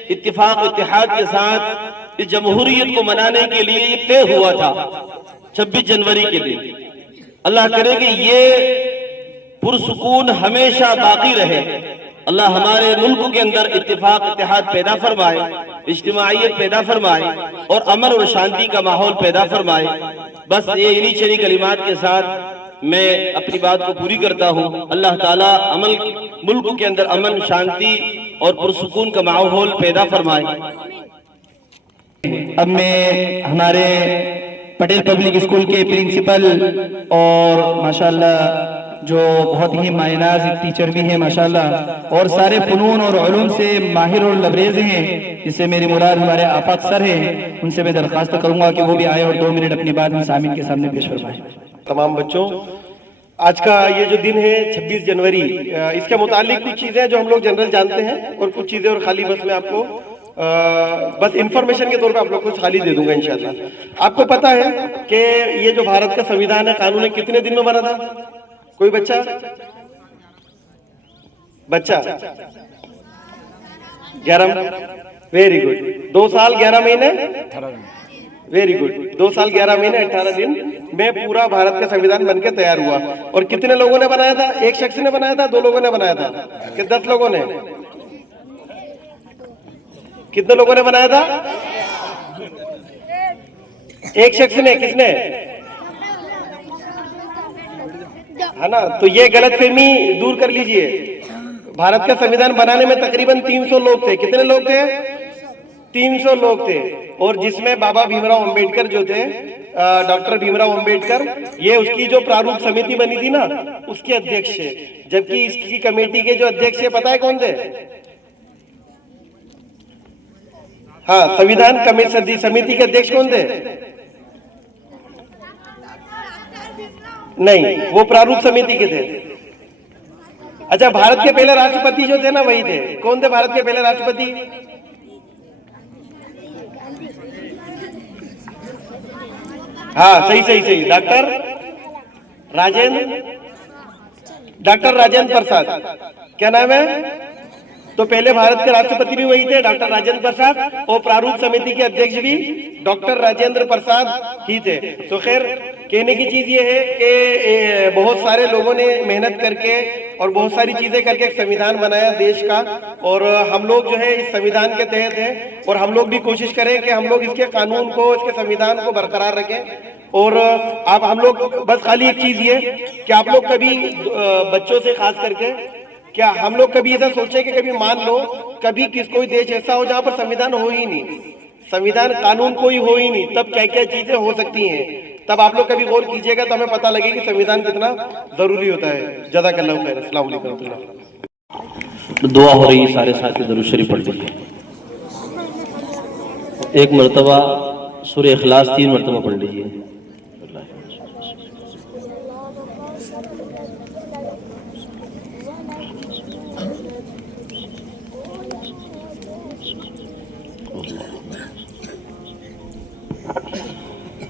इत्तिफाक इत्तेहाद के साथ इस जमहूरियत को मनाने के लिए ये तय हुआ था 26 जनवरी के दिन। अल्लाह करे कि ये पुरसुकून हमेशा बाकी रहे। अल्लाह हमारे मुल्क के अंदर इत्तिफाक इत्तेहाद पैदा फरमाए, इज्तिमाइयत पैदा फरमाए और अमन और शांति का माहौल पैदा फरमाए। बस ये इन्हीं चंद कलिमात के साथ मैं अपनी बात को पूरी करता हूँ। अल्लाह ताला मुल्क के अंदर अमन, शांति और पुरसुकून का माहौल पैदा फरमाए। अब मैं हमारे पटेल पब्लिक स्कूल के प्रिंसिपल और माशाल्लाह जो बहुत ही मायनाज टीचर भी हैं माशाल्लाह और सारे फनून और उलूम से माहिर और लबरेज हैं, जिससे मेरी मुराद हमारे आफाक सर हैं, उनसे मैं दरख्वास्त करूंगा कि वो भी आए और 2 मिनट अपनी बात हम सामिन के सामने पेश फरमाएं। तमाम बच्चों, आज का ये जो दिन है 26 जनवरी, इसके मुतालिक कुछ चीजें जो हम लोग जनरल जानते हैं और कुछ चीजें और खाली बस मैं आपको बस इंफॉर्मेशन के तौर पे आप लोग को खाली दे दूंगा इंशाल्लाह। आपको पता है कि ये जो भारत का संविधान है, कानून है, कितने दिन में बना था? कोई बच्चा 11, वेरी गुड। 2 साल 11 महीने, वेरी गुड। 2 साल 11 महीने 18 दिन में पूरा भारत का संविधान बनकर तैयार हुआ। और कितने लोगों ने बनाया था? एक शख्स ने बनाया था, 2 लोगों ने बनाया था कि 10 लोगों ने? कितने लोगों ने बनाया था? एक शख्स ने। किसने? है ना? तो ये गलतफहमी दूर कर लीजिए। भारत का संविधान बनाने में तकरीबन 300 लोग थे। कितने लोग थे? 300 लोग थे। और जिसमें बाबा भीमराव अंबेडकर जो थे, डॉक्टर भीमराव अंबेडकर, ये उसकी जो प्रारूप समिति बनी थी ना, उसके अध्यक्ष थे। जबकि इसकी कमेटी के जो अध्यक्ष है, पता है कौन थे? हाँ, संविधान समिति के अध्यक्ष कौन थे? नहीं, वो प्रारूप समिति के थे। अच्छा, भारत के पहले राष्ट्रपति जो थे ना, वही थे। कौन थे भारत के पहले राष्ट्रपति? हाँ, सही, डॉक्टर राजेंद्र प्रसाद। क्या नाम है? तो पहले भारत के राष्ट्रपति भी वही थे, डॉक्टर राजेंद्र प्रसाद, और प्रारूप समिति के अध्यक्ष भी डॉक्टर राजेंद्र प्रसाद ही थे। तो खैर, कहने की चीज ये है कि बहुत सारे लोगों ने मेहनत करके और बहुत सारी चीजें करके एक संविधान बनाया देश का, और हम लोग जो है इस संविधान के तहत हैं, और हम लोग भी कोशिश करें कि हम लोग इसके कानून को, इसके संविधान को बरकरार रखें। और आप हम लोग बस खाली एक चीज ये कि आप लोग कभी बच्चों से खास करके, क्या हम लोग कभी ऐसा सोचे कि कभी मान लो कभी कोई देश ऐसा हो जहां पर संविधान हो ही नहीं, संविधान कानून कोई हो ही नहीं, तब क्या क्या चीजें हो सकती हैं? तब आप लोग कभी गौर कीजिएगा तो हमें पता लगे कि संविधान कितना जरूरी होता है। जज़ाकल्लाहु खैर। अस्सलाम वालेकुम। दुआ हो रही, सारे साथी दरूद शरीफ पढ़ लीजिए। एक मरतबा सूरह इखलास 3 मरतबा पढ़ लीजिए।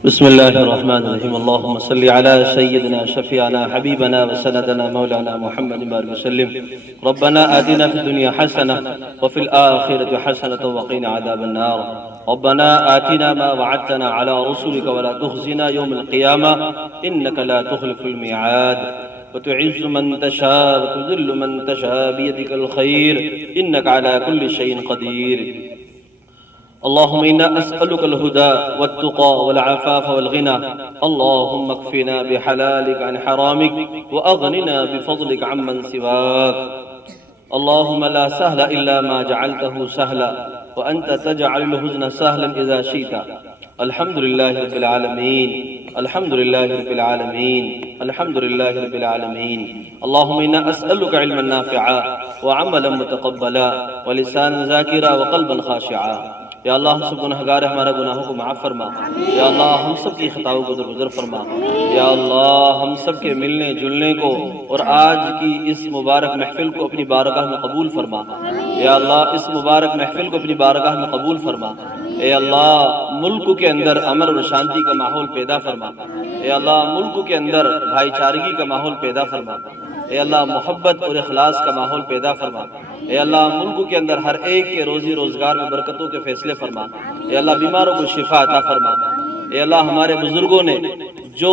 बिस्मिल्लाहिर्रहमानिर्रहीम अल्लाहुम्मा सल्लि अला सय्यिदिना शफीअना हबीबना व सनदना मौलाना मुहम्मद व सल्लिम रब्बना आतिना फिद दुनिया हसना व फिल आखिरति हसनतन व क़िना अज़ाबन नार रब्बना आतिना मा वअदतना अला रसूलिका व ला तुख़ज़िना यौमल क़ियामा इन्नका ला तुख़लिफ़ुल मिआद व तुइज़्ज़ु मन तशा व तुज़िल्लु मन तशा बियदिकल खैर इन्नका अला कुल्लि शैइन क़दीर अल्लाहुम्मा इन्ना अस्अलुकल हुदा वत्तुक़ा वल अफ़ाफ़ वल ग़िना अल्लाहुम्मा अक्फ़िना बिहलालिक अन हरामिक व अग़निना बिफ़ज़लिक अम्मन सिवाक अल्लाहुम्मा ला सहला इल्ला मा जअलतहु सहला व अंत तजअलुल हुज़्न सहलन इज़ा शि'ता अल्हम्दुलिल्लाहि रब्बिल आलमीन अल्हम्दुलिल्लाहि रब्बिल आलमीन अल्हम्दुलिल्लाहि रब्बिल आलमीन अल्लाहुम्मा इन्ना अस्अलुका इल्मन नाफ़िअ व अमलन मुतक़ब्बला व लिसानन ज़ाकिरा व क़ल्बन ख़ाशिअ। या अल्लाह हम सब गुनहगार हमारे गुनाहों को माफ़ फरमा। या अल्लाह हम सब की खताओं को दरगुजर फरमा। या अल्लाह हम सब के मिलने जुलने को और आज की इस मुबारक महफिल को अपनी बारगाह में कबूल फरमा। या अल्लाह इस मुबारक महफिल को अपनी बारगाह में कबूल फरमा। या अल्लाह मुल्क के अंदर अमन और शांति का माहौल पैदा फरमा। या अल्लाह मुल्क के अंदर भाईचारगी का माहौल पैदा फरमा। या अल्लाह मोहब्बत और इखलास का माहौल पैदा फरमा। या अल्लाह मुल्क के अंदर हर एक के रोजी रोजगार में बरकतों के फैसले फरमा। या अल्लाह बीमारों को शिफा अता फरमा। या अल्लाह हमारे बुजुर्गों ने जो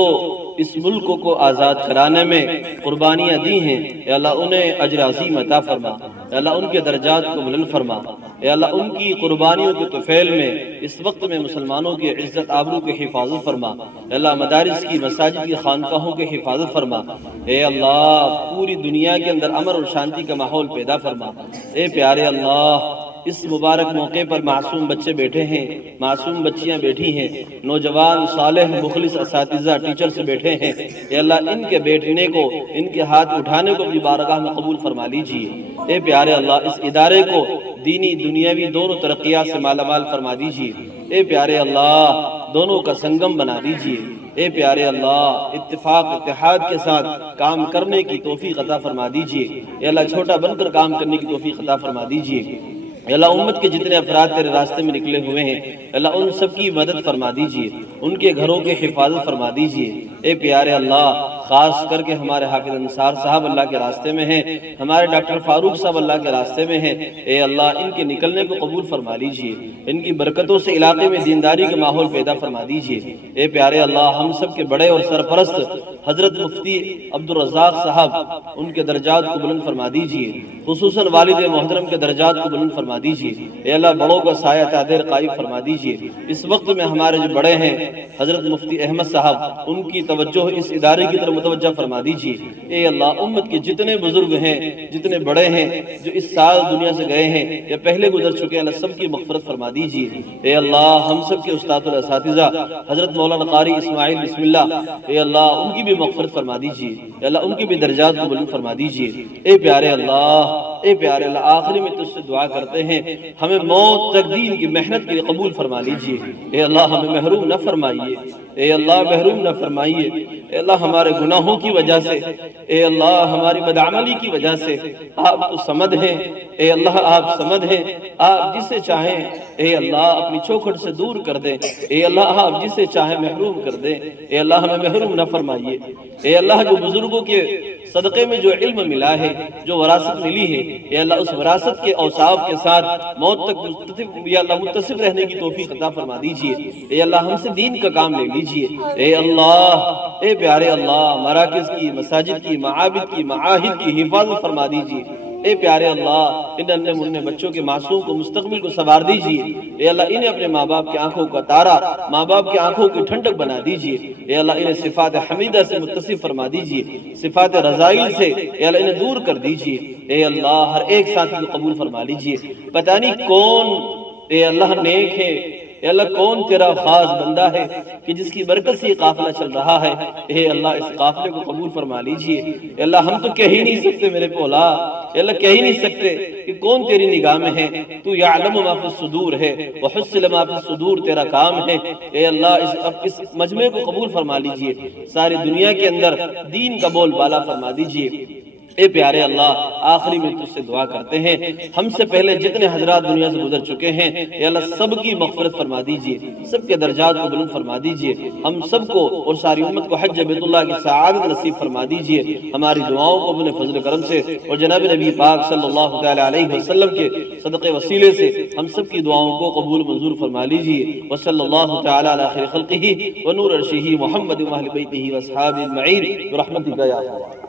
इस मुल्क को आज़ाद कराने में कुर्बानियाँ दी हैं, या अल्लाह उन्हें अजर अज़ीम अता फरमा। या अल्लाह उनके दर्जात को बुलंद फरमा। या अल्लाह उनकी कुर्बानियों के तुफैल में इस वक्त में मुसलमानों की इज्जत आबरू की हिफाजत फरमा। या अल्लाह मदारिस की मसाजिद की खानकाहों की हिफाजत फरमा। या अल्लाह पूरी दुनिया के अंदर अमन और शांति का माहौल पैदा फरमा। ए प्यारे अल्लाह, इस मुबारक मौके पर मासूम बच्चे बैठे हैं, मासूम बच्चियां बैठी हैं, नौजवान सालेह मुखलिस असातिज़ा टीचर्स बैठे हैं। या अल्लाह इनके बैठने को, इनके हाथ उठाने को अपनी बारगाह में कबूल फरमा लीजिए। ए प्यारे अल्लाह, इस इदारे को दीनी दुनियावी दोनों तरक्कियात से मालामाल फरमा दीजिए। ए प्यारे अल्लाह, दोनों का संगम बना दीजिए। ए प्यारे अल्लाह, इत्तिफाक इत्तेहाद के साथ काम करने की तौफीक अता फरमा दीजिए। या अल्लाह छोटा बनकर काम करने की तौफीक अता फरमा दीजिए। अल्लाह उम्मत के जितने अफराद तेरे रास्ते में निकले हुए हैं, अल्लाह उन सब की मदद फरमा दीजिए, उनके घरों की हिफाजत फरमा दीजिए। ए प्यारे अल्लाह, खास करके हमारे हाफिज अंसार साहब अल्लाह के रास्ते में हैं, हमारे डॉक्टर फारूक साहब अल्लाह के रास्ते में हैं। ए अल्लाह, इनके निकलने को कबूल फरमा लीजिए। इनकी बरकतों से इलाके में दीनदारी का माहौल पैदा फरमा दीजिए। ए प्यारे अल्लाह, हम सब के बड़े और सरपरस्त हजरत मुफ्ती अब्दुल रज़ाक साहब, उनके दर्जात को बुलंद फरमा दीजिए, खुसूसन वालिद मोहतरम के दर्जात को बुलंद फरमा दीजिए। ए अल्लाह, बड़ों का साया चादर कायम फरमा दीजिए। इस वक्त में हमारे जो बड़े हैं हजरत मुफ्ती अहमद साहब, उनकी तवज्जो इस इदारे की तरफ मुतवज्जा फरमा दीजिए। ए अल्लाह, उम्मत के जितने बुजुर्ग हैं, जितने बड़े हैं, जो इस साल दुनिया से गए हैं या पहले गुजर चुके हैं, अल्लाह सबकी मग़फ़िरत फरमा दीजिए। ए अल्लाह, हम सब के उस्ताद और असातिज़ा हजरत मौलाना क़ारी इस्माइल बिस्मिल्लाह, ए अल्लाह उनकी भी मग़फ़िरत फरमा दीजिए। ए अल्लाह उनकी भी दर्जात को बुलंद फरमा दीजिए। ए प्यारे अल्लाह, ए प्यारे अल्लाह, आखिरी में तुझसे दुआ करते हैं, हमें मौत तक दीन की मेहनत के लिए कबूल फरमा लीजिए। ए अल्लाह, हमें महरूम न फरमाइए। ए अल्लाह, महरूम न फरमाइए। ए अल्लाह, हमारे गुनाहों की वजह से, ए अल्लाह हमारी बदअमली की वजह से, आप तो समद हैं। ए अल्लाह, आप समद हैं, आप जिसे चाहें ए अल्लाह अपनी चौखट से दूर कर दें। ए अल्लाह, आप जिसे चाहें महरूम कर दें। ए अल्लाह, हमें महरूम न फरमाइए। ए अल्लाह, जो बुजुर्गों के सदक़े में जो इल्म मिला है, जो वरासत मिली है, ए अल्लाह उस वरासत के औसाफ के साथ मौत तक या अल्लाह मुत्तसिब रहने की तौफीक अता फरमा दीजिए। ए अल्लाह, हमसे दीन का काम ले लीजिए। ए अल्लाह, ए प्यारे अल्लाह, मराकिज़ की, मसाजिद की, माआबिद की, माआहिद की हिफाजत फरमा दीजिए। ए प्यारे अल्लाह, इन नन्हे मुन्ने बच्चों के मासूम को, मुस्तकबिल को संवार दीजिए। ए अल्लाह, इन्हें अपने माँ बाप की आंखों का तारा, माँ बाप की आंखों की ठंडक बना दीजिए। ए अल्लाह, इन्हें सिफात हमीदा से मुत्तसिफ फरमा दीजिए, सिफात रज़ाइल से ए अल्लाह इन्हें दूर कर दीजिए। ए अल्लाह, हर एक साथी को कबूल फरमा लीजिए। पता नहीं कौन ए अल्लाह नेक है, ए अल्लाह कौन तेरा खास बंदा है कि जिसकी बरकत से ये काफिला चल रहा है। ए अल्लाह, इस काफिले को कबूल फरमा लीजिए। ए अल्लाह, हम तो कह ही नहीं सकते मेरे मौला, ए अल्लाह कह ही नहीं सकते कि कौन तेरी निगाह में है। तू यअलमु मा फिस सुदूर है व हुस्सिल मा फिस सुदूर तेरा काम है। ए अल्लाह, इस मजमे को कबूल फरमा लीजिए। सारी दुनिया के अंदर दीन का बोल बाला फरमा दीजिए। ए प्यारे अल्लाह, आखिरी में तुझसे दुआ करते हैं, हमसे पहले जितने हजरात दुनिया से गुजर चुके हैं, ए अल्लाह सबकी मग़फ़िरत फरमा दीजिए, सबके दर्जात को बुलंद फरमा दीजिए, हम सबको और सारी उम्मत को हज बैतुल्लाह की सआदत नसीब फरमा दीजिए। हमारी दुआओं को अपने फजल करम से और जनाब नबी पाक सल्लल्लाहु तआला अलैहि वसल्लम के सदक़े वसीले से हम सब की दुआओं को कबूल मंजूर फरमा लीजिए। व सल्लल्लाहु तआला अला खैर खल्क़िही व नूर अर्शिही मुहम्मद व अहले बैतिही व अस्हाबिही अजमईन बिरहमतिका या अरहम।